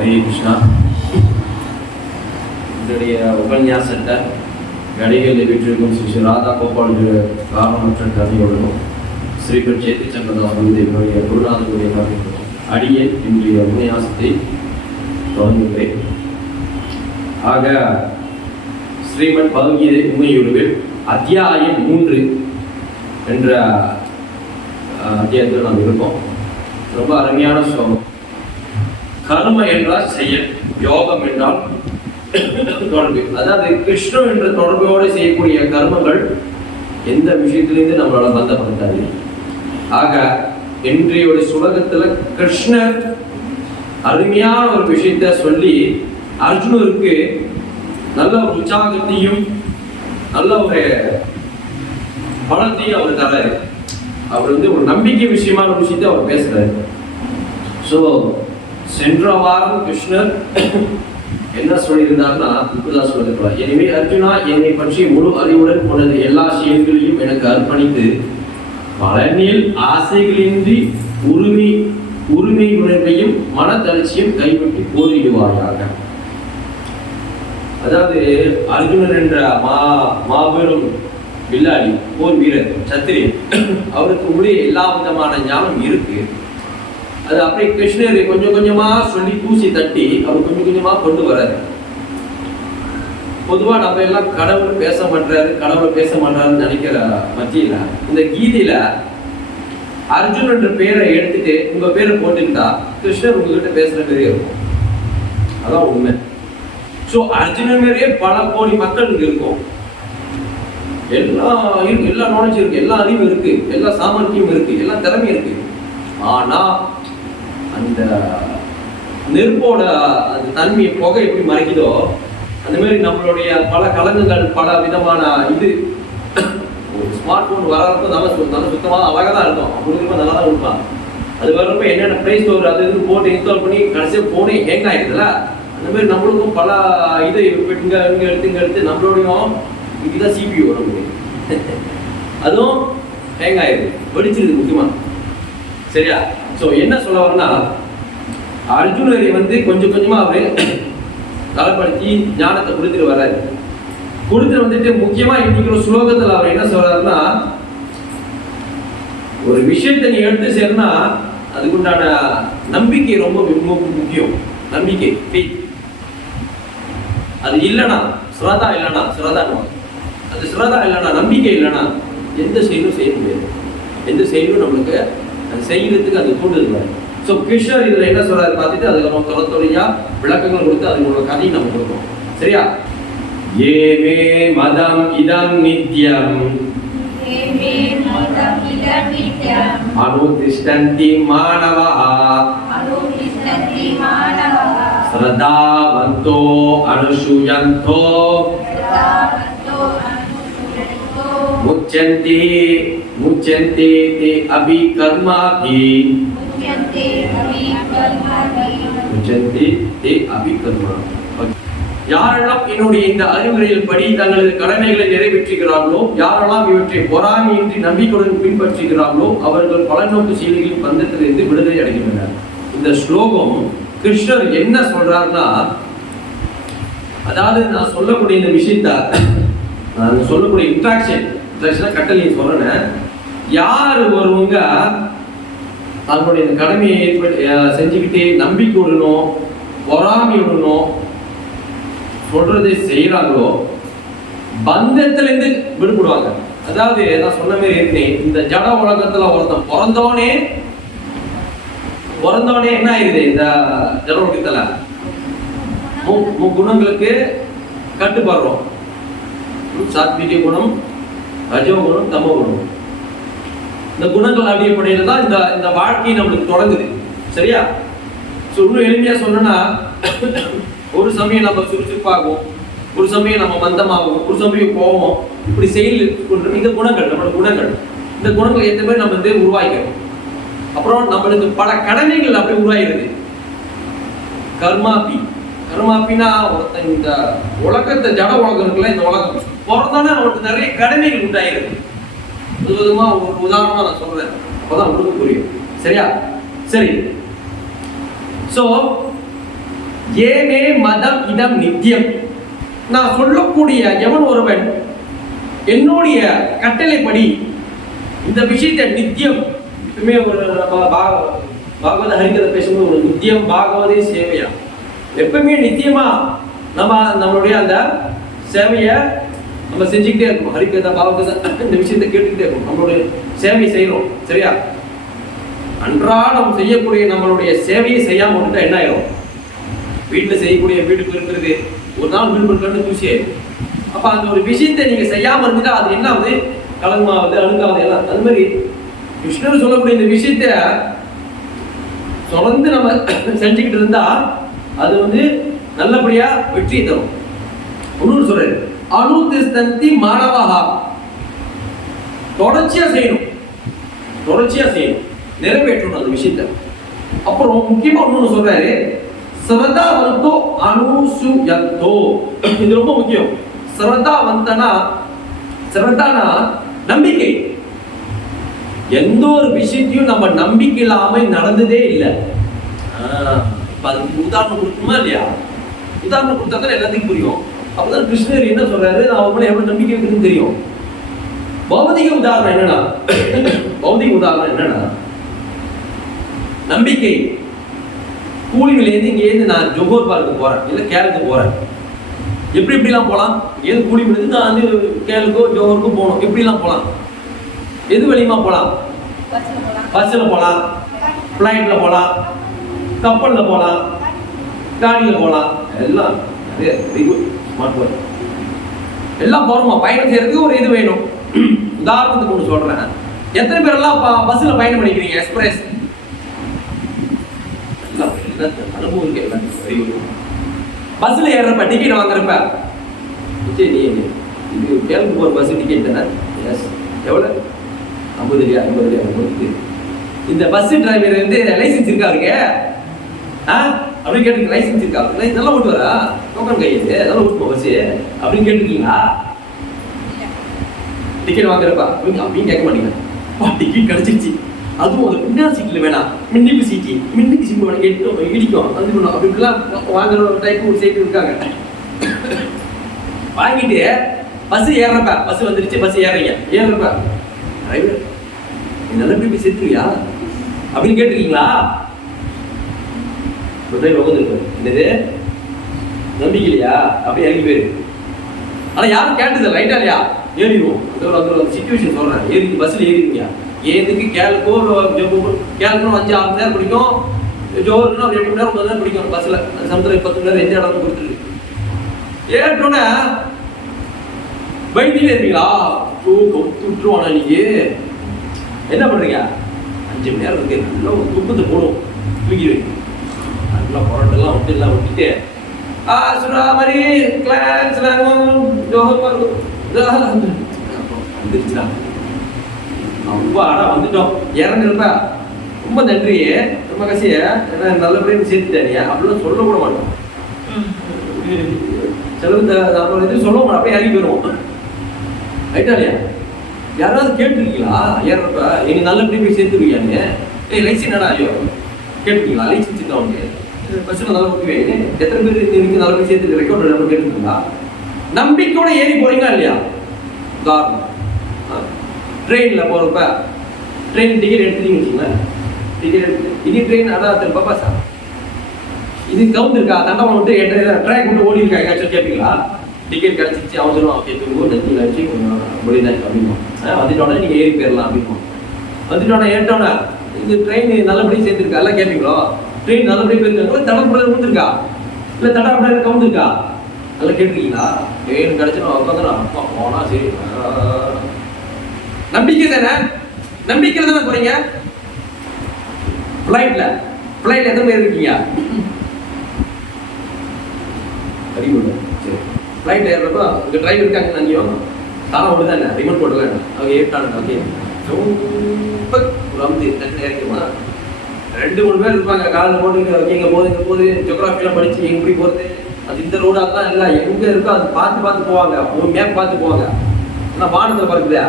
ஹரே கிருஷ்ணா. இதனுடைய உபன்யாசத்தை கடிகளில் வீற்றிருக்கும் ஸ்ரீ ராதா கோபால் காரணமற்ற கதையோடனும் ஸ்ரீபட் சேத்தி சங்கரதாஸ் குருதேவனுடைய குருநாதனுடைய கதையோடும் அடியேன் இன்றைய உபன்யாசத்தை தொடங்குகிறேன். ஆக ஸ்ரீமத் பகவத்கீதை உண்மையுருவில் அத்தியாயம் 3 என்ற அத்தியாயத்தில் நாம் இருக்கோம். ரொம்ப அருமையான ஸ்லோகம். கர்ம என்றால் செயல், யோகம் என்றால் தொடர்பு. அதாவது கிருஷ்ணன் என்ற தொடர்போடு செய்யக்கூடிய கர்மங்கள் எந்த விஷயத்திலிருந்து நம்மளால பந்தப்படுத்தாது. ஆக இன்றைய சுலகத்துல கிருஷ்ணர் அருமையான ஒரு விஷயத்த சொல்லி அர்ஜுனருக்கு நல்ல ஒரு உற்சாகத்தையும் நல்ல ஒரு பலத்தையும் அவர் தராரு. அவர் ஒரு நம்பிக்கை விஷயமான விஷயத்தை அவர் பேசுறாரு. ஸோ சென்ற வாரம் கிருஷ்ணர் என்ன சொல்லியிருந்தார்னா இப்படிதான் சொல்லிருக்கிறார். எனவே அர்ஜுனா, என்னை பற்றி முழு அறிவுடன் உனது எல்லா செயல்களையும் எனக்கு அர்ப்பணித்து பலனில் ஆசைகளின்றி உரிமை உணர்வையும் மனத்தளர்ச்சியும் கைவிட்டு போரிடுவாயாக. அதாவது அர்ஜுனன் என்ற மாபெரும் வில்லாளி, போர் வீரர், சத்திரியன், அவருக்கு உள்ளே எல்லா விதமான ஞானம் இருக்கு. அது அப்படியே கிருஷ்ணரை கொஞ்சம் கொஞ்சமா சொல்லி பூசி தட்டி அவர் கொஞ்சம் கொஞ்சமா கொண்டு வர்றாரு. பொதுவா நம்ம எல்லாம் கடவுள் பேச மாட்டாருன்னு நினைக்கிற மத்தியில இந்த கீதையில அர்ஜுன் என்ற பேரை எடுத்துட்டு உங்க பேரை போட்டுக்கிட்டா கிருஷ்ணர் உங்ககிட்ட பேசுற மாதிரியே இருக்கும். அதான் உண்மை. ஸோ அர்ஜுனன் மாதிரியே பல கோடி மக்கள் இங்க இருக்கும். எல்லா நாலேஜ் இருக்கு, எல்லா அறிவும் இருக்கு, எல்லா சாமர்த்தியம் இருக்கு, எல்லா திறமையும் இருக்கு. ஆனா அந்த நெருப்போட அந்த தன்மையை புகை எப்படி மறைக்குதோ அந்த மாதிரி நம்மளுடைய பல கலங்கங்கள், பல விதமான இது ஒரு ஸ்மார்ட் போன் வர்றப்ப நம்ம சுத்தமாக அழகாக தான் இருக்கும், அப்படி நல்லா தான் கொடுப்பாங்க. அது வர்றப்ப என்னென்ன ப்ரைஸ் ஸ்டோர் அது இது போட்டு இன்ஸ்டால் பண்ணி கடைசியாக போனே ஹேங் ஆகிடுதுல. அந்த மாதிரி நம்மளுக்கும் பல இது இங்கே எடுத்து நம்மளோடையும் இதுதான் சிபியூ வர முடியும். அதுவும் ஹேங் ஆயிடுது, வெடிச்சிருது முக்கியமாக. சரியா? ஸோ என்ன சொல்ல வரனா, அர்ஜுனரை கொஞ்சம் கொஞ்சமா அவரு தளப்படுத்தி ஞானத்தை கொடுத்துட்டு வர்றாரு. கொடுத்துட்டு வந்துட்டு முக்கியமா இன்னைக்கு ஒரு ஸ்லோகத்துல அவர் என்ன சொல்றாருன்னா, ஒரு விஷயத்தை நீ எடுத்து சேர்னா அதுக்குண்டான நம்பிக்கை ரொம்ப முக்கியம். நம்பிக்கை, அது இல்லைன்னா ஸ்ரதா இல்லைன்னா அது ஸ்ரதா இல்லைன்னா நம்பிக்கை இல்லைன்னா எந்த செயலும் செய்ய முடியாது. எந்த செயலும் நம்மளுக்கு அது செய்யறதுக்கு அது தூண்டுது. ஸோ கிருஷ்ணர் இதுல என்ன சொல்றாரு பார்த்துட்டு அதுக்கு நம்ம தொடர்ச்சியா விளக்கங்கள் கொடுத்து அதுங்களோட கதையை நம்ம கொடுப்போம். சரியா? ஏமே மதம் இதம் நித்யம் அனுதிஷ்டந்தி மானவஹ ஸ்ரதாவந்தோ அனுசூயந்தோ முச்சந்தி தே அபிகர்மாதி. யாரெல்லாம் என்னுடைய இந்த அறிவுரையில் படி தங்களது கடமைகளை நிறைவேற்றுகிறார்களோ, யாரெல்லாம் இவற்றை பொறாமையின்றி நம்பிக்கையுடன் பின்பற்றுகிறார்களோ அவர்கள் பலநோக்கு செயல்களின் பந்தத்திலிருந்து விடுதலை அடைகின்றனர். இந்த ஸ்லோகம் கிருஷ்ணர் என்ன சொல்றாருன்னா, அதாவது நான் சொல்லக்கூடிய இந்த விஷயத்த, நான் சொல்லக்கூடிய இன்ட்ராக்ஷன் கட்டளை சொல்றேன். யார் ஒருவங்க தங்களுடைய கடமையை செஞ்சுக்கிட்டே நம்பிக்கை விடணும், பொறாமை விடணும் சொல்றதை செய்யறாங்களோ பந்தத்திலிருந்து விடுபடுவாங்க. அதாவது நான் சொன்ன மாதிரி இருக்கேன், இந்த ஜட உலகத்துல ஒருத்தன் பிறந்தோடனே என்ன ஆயிருது, இந்த ஜட உலகத்துல குணங்களுக்கு கட்டுப்படுறோம். சாத்விக குணம், ரஜோ குணம், தமோ குணம். இந்த குணங்கள் அடிப்படையில தான் இந்த வாழ்க்கை நம்மளுக்கு தொடங்குது. சரியா? இன்னும் எளிமையா சொன்னா, ஒரு சமயம் நம்ம சுறுசுறுப்பாகும், ஒரு சமயம் நம்ம மந்தமாகும், ஒரு சமயம் போவோம். இப்படி செயல் இந்த குணங்கள் நம்மளோட குணங்கள். இந்த குணங்களை ஏற்ற மாதிரி நம்ம உருவாக்கிறோம். அப்புறம் நம்மளுக்கு பல கடமைகள் அப்படி உருவாயிருது. கர்மாப்பினா ஒருத்தன் இந்த உலகத்தை ஜட உலகம் இருக்குல்ல, இந்த உலகம் பிறந்தானே அவனுக்கு நிறைய கடமைகள் உண்டாயிருது. விதமா ஒரு உதாரணமா நான் சொல்றேன், அப்பதான் உங்களுக்கு புரியும். சரியா? சரி. ஸோ ஏமே மதம் இதம் நித்தியம். நான் சொல்லக்கூடிய எவன் ஒருவன் என்னுடைய கட்டளைப்படி இந்த விஷயத்தை நித்தியம், எப்பவுமே ஒரு பாகவத ஹரிகதை பேசும்போது ஒரு நித்தியம் பாகவதே சேவையா, எப்பவுமே நித்தியமா நம்மளுடைய அந்த சேவையை நம்ம செஞ்சுக்கிட்டே இருக்கணும். ஹரிகதை பாகவத இந்த விஷயத்தை கேட்டுக்கிட்டே இருக்கணும், நம்மளுடைய சேவை செய்யறோம். சரியா? அன்றாடம் செய்யக்கூடிய நம்மளுடைய சேவையை செய்யாம விட்டுட்டா என்ன ஆயிரும்? வீட்டில் செய்யக்கூடிய வீட்டுக்கு இருக்கிறது ஒரு நாள் வீடு இருக்கிறது தூசி ஆயிடும். அப்ப அந்த ஒரு விஷயத்தை நீங்க செய்யாம இருந்துட்டா அது என்ன ஆகுது? கலங்கமாவது, அழுக்காவது எல்லாம். அது மாதிரி கிருஷ்ணர் சொல்லக்கூடிய இந்த விஷயத்த தொடர்ந்து நம்ம செஞ்சுக்கிட்டு இருந்தா அது நல்லபடியா வெற்றியை தரும். ஒன்னு சொல்றாரு, அனுதிஸ்தந்தி மாணவஹா, தொடர்ச்சியா செய்யணும், நிறைவேற்றணும் அந்த விஷயத்த. அப்புறம் முக்கியமா ஒண்ணு சொல்றாரு, ஸ்ரதாவந்தோ அனுசுயந்தோ. இது ரொம்ப முக்கியம். ஸ்ரதானா நம்பிக்கை. எந்த ஒரு விஷயத்தையும் நம்ம நம்பிக்கை இல்லாம நடந்ததே இல்லை. அதுக்கு உதாரணம் கொடுக்கணுமா இல்லையா? உதாரணம் கொடுத்தா தான் எல்லாத்துக்கும் புரியும். அப்பதான் கிருஷ்ணர் என்ன சொல்றாரு, நான் அவங்க எவ்வளவு நம்பிக்கை இருக்குன்னு தெரியும். பௌதிக உதாரணம் என்னன்னா நம்பிக்கை. கூலிமிலேருந்து இங்கேருந்து நான் ஜோகோர் பார்க்கு போறேன், இல்லை கேலுக்கு போறேன். எப்படிலாம் போகலாம்? ஏது கூலிமிலேருந்து நான் கேலுக்கோ ஜோகருக்கோ போகணும். எப்படிலாம் போகலாம்? எது வழியுமா போகலாம்? பஸ்ஸில் போகலாம், ஃப்ளைட்டில் போகலாம், கப்பலில் போகலாம், காடியில் போகலாம். எல்லாம் எல்லாம் போகிறோமா? பயணம் செய்யறதுக்கு ஒரு இது வேணும். உதாரணத்துக்கு ஒன்று சொல்றேன். எத்தனை பேரெல்லாம் பஸ்ஸில் பயணம் பண்ணிக்கிறீங்க? எக்ஸ்பிரஸ் அனுபவம் இருக்கு. எல்லாம் பஸ்ஸில் ஏறுறப்ப டிக்கெட் வாங்குறப்ப இது கேளுக்கு போகிற பஸ் டிக்கெட் தானே? எஸ். எவ்வளோ? 50 ரூபா 50 ரூபா. இந்த பஸ் டிரைவர் லைசன்ஸ் இருக்கா அவருக்கு? அப்படின்னு கேட்டுருக்கீங்க. லைசன்ஸ் இருக்கா? நல்லா ஓட்டு வரா? டோக்கன் கையெழுத்து நல்லா ஓட்டுமா பஸ் அப்படின்னு கேட்டுருக்கீங்களா? டிக்கெட் வாங்குறப்பா அப்படின்னு கேட்க மாட்டீங்க. டிக்கெட் கிடைச்சிருச்சு, அதுவும் ஒரு பின்னாடி சீட்டில் வேணாம், மின்னுக்கு சீட்டு வேணும், இடிக்கும் அது பண்ணும் அப்படின்லாம் வாங்குற ஒரு டைப் ஒரு சீட்டு இருக்காங்க. வாங்கிட்டு பஸ் ஏறுறப்ப, பஸ் வந்துருச்சு, பஸ் ஏறுறப்ப டிரைவர் நல்ல போய் சேர்த்துருவியா அப்படின்னு கேட்டிருக்கீங்களா? என்னது நம்பிக்கை இல்லையா? அப்படி இறங்கி போயிரு. ஆனா யாரும் கேட்டது ரைட்டா இல்லையா? ஏறிடுவோம். அந்த சிச்சுவேஷன் சொல்றேன். பஸ்ல ஏறிடுங்க. ஏதுக்கு கேலுக்கோ கேலுக்குன்னு 5-6 மணி நேரம் பிடிக்கும், ஜோருக்குன்னா ஒரு 8 மணி நேரம் 9 நேரம் பிடிக்கும் பஸ்ல. அது சமுத்திரம் 10 மணி நேரம் எந்த இடம் கொடுத்துருக்கு. ஏற்றோன்னே பயத்திலே இருப்பீங்களா? விட்டுருவானா? நீங்க என்ன பண்றீங்க? 5 மணி நேரம் இருக்கு, நல்லா ஒரு துப்பத்தை போடும், தூக்கி வைக்கும், நல்லா புரட்டெல்லாம் விட்டுட்டு மாதிரி கிளாஸ் வந்துருச்சுடா ரொம்ப வந்துட்டோம். இறங்குறப்ப ரொம்ப நன்றி, ரொம்ப கசிய நல்லபடியாக சேர்த்துட்டானியா அப்படிலாம் சொல்ல கூட மாட்டோம். செலவு இது சொல்ல மாட்டோம், அப்படியே இறங்கி போயிடுவோம். ரைட்டா இல்லையா? யாராவது கேட்டுருக்கீங்களா? ஏறப்ப எங்க நல்லபடியாக போய் சேர்த்துருக்கியாங்க? லைசன்ஸ் என்னடா? ஐயோ கேட்டுருக்கீங்களா? லைசன்ஸ் இருக்கா அவங்க பஸ்ஸில் நல்லா ஓட்டுவேன். எத்தனை பேர் இன்னைக்கு நல்லபடியாக சேர்த்து ரெக்கார்ட் நம்ம கேட்டுருக்கீங்களா? நம்பிக்கையோட ஏறி போறீங்களா இல்லையா? உதாரணம், ட்ரெயினில் போகிறப்ப ட்ரெயின் டிக்கெட் எடுத்துட்டீங்கன்னு வச்சுங்களேன். டிக்கெட் எடுத்து இது ட்ரெயின் அதான் பாப்பா சார் இது கவுந்துருக்கா? தண்டவாளம் விட்டு ட்ராக் விட்டு ஓடி இருக்கா? எங்காச்சும் கேட்பீங்களா? டிக்கெட் கிடச்சிச்சு, அவன் சொல்லுவான் ஓகே தூங்கும் நெஞ்சு நினச்சி முடிதான் அப்படிமா வந்துட்டோன்னே நீங்கள் ஏறி போயிடலாம் அப்படிம்போம். வந்துட்டோன்னே ஏற்றோன்னே இது ட்ரெயின் நல்லபடியாக சேர்த்துருக்கா எல்லாம் கேட்பீங்களோ? ட்ரெயின் நல்லபடியாக போயிருக்காங்களா? தடப்படையில் விழுந்துருக்கா? இல்லை தடப்படையில் கவுந்துருக்கா? நல்லா கேட்டிருக்கீங்களா? ட்ரெயின் கிடச்சிடும் உட்காந்து அப்பா போனால் சரி. நம்பிக்கை தானே? நம்பிக்கை தானே போறீங்க. ஃப்ளைட்ல எத்தனை பேர் இருக்கீங்க? அறிவுள்ள சரி. ஃப்ளைட் ஏறுறப்போ இங்கே டிரைவர் இருக்காங்க, அங்கேயும் தானே ஒன்று தானே ரிமோட் போட்டு அவங்க ஏற்றாங்க. ஓகே ரொம்ப ஒரு அமுது டக்குனு இறங்கிடுமா? 2-3 பேர் இருப்பாங்க காலில் போட்டு இங்கே போகுது ஜியோகிராஃபிலாம் படித்து எப்படி போகிறது, அது இந்த ரோடு அதெல்லாம் இல்லை எங்கே இருக்கோ அது பார்த்து போவாங்க. ஒரு மேப் பார்த்து போவாங்க. ஆனால் வானத்தை பார்க்குதா?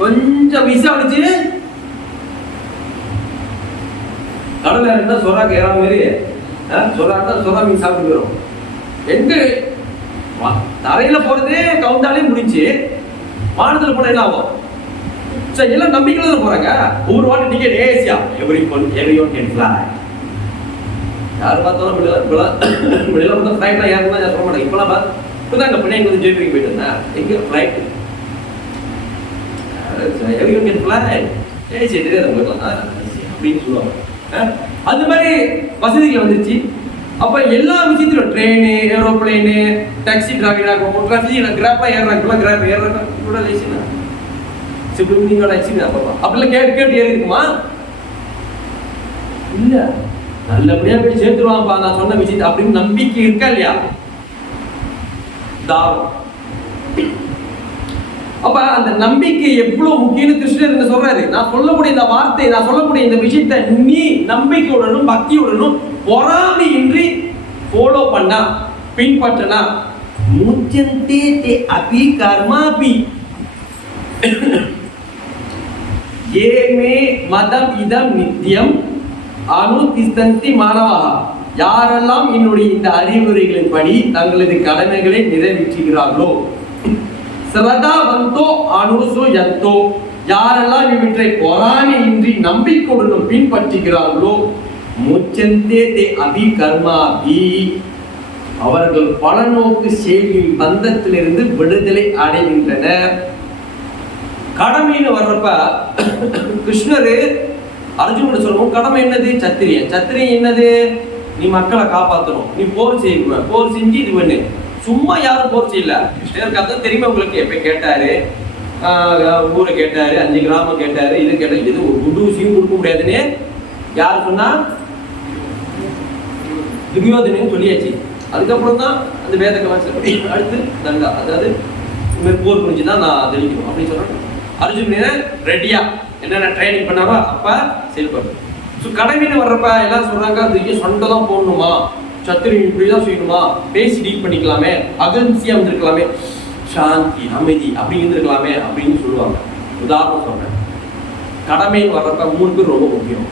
கொஞ்சம் மிஸ் ஆடிச்சு கடல இருந்தா சொராக்கு ஏறாம மாரி சொரா மீன் சாப்பிட்டு போயிடும். எங்க தரையில போறதே கவுந்தாலே முடிஞ்சு, வானத்துல போன என்ன ஆகும்? சரி, எல்லாம் நம்பிக்கையில தான் போறாங்க. ஒவ்வொரு வாட்டி ticket Asia, every one can fly. யார் பார்த்தாலும் வெளியில வந்து ஃப்ளைட்லாம் ஏறணும் சொல்ல மாட்டாங்க. இப்பெல்லாம் இப்போதான் அங்கே பிள்ளைங்க வந்து ஜெயிப்பிங் போயிட்டு இருந்தேன். எங்கே flight every one can fly, AC தெரியாது உங்களுக்கு அப்படின்னு சொல்லுவாங்க. அது மாதிரி வசதிகள் வந்துருச்சு. அப்ப எல்லா விஷயத்திலும் ட்ரெயின், ஏரோப்ளைனு, டாக்ஸி டிராஃபிக், கிராப்லாம் ஏறுறாங்க. கிராப் ஏறுறாங்க கூட லைசன் சிப்ளிங்கோட ஆக்சிடென்ட் அப்படிலாம் கேட்டு ஏறி இருக்குமா? இல்ல, நல்லபடியா போய் சேர்த்துருவாங்கப்பா நான் சொன்ன விஷயத்தை அப்படின்னு நம்பிக்கை இருக்கா இல்லையா? தாரம். அப்ப அந்த நம்பிக்கை எவ்வளவு முக்கியம்னு கிருஷ்ணர் என்ன சொல்றாரு? நான் சொல்லக்கூடிய இந்த வார்த்தை, நான் சொல்லக்கூடிய இந்த விஷயத்தை நீ நம்பிக்கையுடனும் பக்தியுடனும் பொறாமையின்றி ஃபாலோ பண்ணா, பின்பற்றினா, முச்சந்தே தே அபி கர்மாபி ஏமே மதம் இதம் நித்தியம் அனுதிஸ்தந்தி மானவா. யாரெல்லாம் என்னுடைய இந்த அறிவுரைகளின் படி தங்களது கடமைகளை நிறைவேற்றுகிறார்களோ, ஸ்ரதா வந்தோ அனுசோ யந்தோ, யாரெல்லாம் இவற்றை பொறாமையின்றி நம்பிக்கையுடனும் பின்பற்றுகிறார்களோ, முச்சந்தே தே அபி கர்மாபி, அவர்கள் பலநோக்கு செயலின் பந்தத்திலிருந்து விடுதலை அடைகின்றனர். கடமைன்னு வர்றப்ப கிருஷ்ணரு அர்ஜுனோட சொல்லணும், கடமை என்னது? சத்திரியன். சத்திரியன் என்னது? நீ மக்களை காப்பாற்றணும், நீ போர் செய்யணும், போர் செஞ்சு இது பண்ணு. சும்மா யாரும் போர் செய்யல. கிருஷ்ணருக்கு அதான் தெரியுமா உங்களுக்கு? எப்ப கேட்டாரு, ஊரை கேட்டாரு, 5 கிராமம் கேட்டாரு, இது கேட்டாரு, இது ஒரு குண்டூசியும் கொடுக்க முடியாதுன்னு யார் சொன்னா? துரியோதனு சொல்லியாச்சு. அதுக்கப்புறம் தான் அந்த வேத கலாச்சாரம் அடுத்து தண்டா, அதாவது போர் புரிஞ்சுதான் நான் தெளிக்கணும் அப்படின்னு சொல்றேன். அர்ஜுன் ரெடியா என்னென்ன ட்ரைனிங் பண்ணாரோ அப்ப செயல்படும். ஸோ கடமைன்னு வர்றப்ப எல்லாம் சொல்றாங்க, அது சண்டை தான் போடணுமா, சத்திரியும் இப்படிதான் செய்யணுமா, பேசி டீல் பண்ணிக்கலாமே, அகன்சியா இருந்திருக்கலாமே, சாந்தி அமைதி அப்படி இருந்திருக்கலாமே அப்படின்னு சொல்லுவாங்க. உதாரணம் சொல்றேன், கடமைன்னு வர்றப்ப 3 பேர் ரொம்ப முக்கியம்.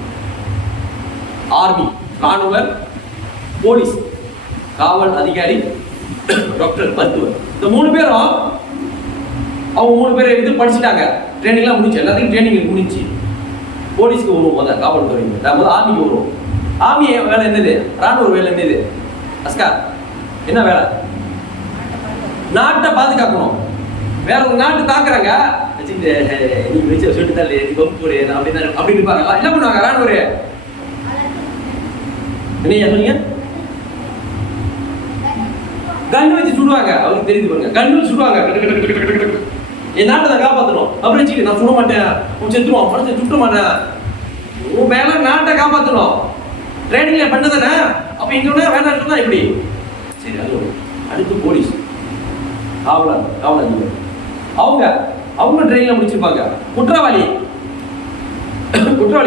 ஆர்மி, ராணுவர், போலீஸ், காவல் அதிகாரி, டாக்டர், மருத்துவர். இந்த 3 பேரும் அவங்க 3 பேர் இது படிச்சுட்டாங்க, ட்ரைனிங்லாம் முடிச்சு, எல்லாத்தையும் ட்ரைனிங் முடிச்சு. போலீஸ்க்கு வருவோம், முதல் காவல்துறை, முதல் ஆர்மிக்கு வருவோம். ஆர்மி வேலை என்னது? ராணுவ வேலை என்னது? அஸ்கார் என்ன வேலை? நாட்டை பாதுகாக்கணும். வேற ஒரு நாட்டு தாக்குறாங்க, நீ வச்சு சொல்லிட்டு தான் நீ கொம்பு அப்படி இருப்பாங்க. என்ன பண்ணுவாங்க ராணுவ? என்ன சொன்னீங்க? கண்ணு வச்சு சுடுவாங்க. அவருக்கு தெரிஞ்சு பாருங்க, கண்ணு வச்சு சுடுவாங்க. என் நாட்டை நான் காப்பாற்றணும் அப்படின்னு நான் சுட மாட்டேன், உன் செத்துருவான், மனசை சுட்ட மாட்டேன். உன் வேலை நாட்டை காப்பாற்றணும், ட்ரைனிங்ல பண்ணதானே. அப்ப இங்க வேலை சொன்னா எப்படி? சரி, அது அடுத்து போலீஸ், காவலர், காவலர், அவங்க ட்ரைனிங்ல முடிச்சிருப்பாங்க. குற்றவாளி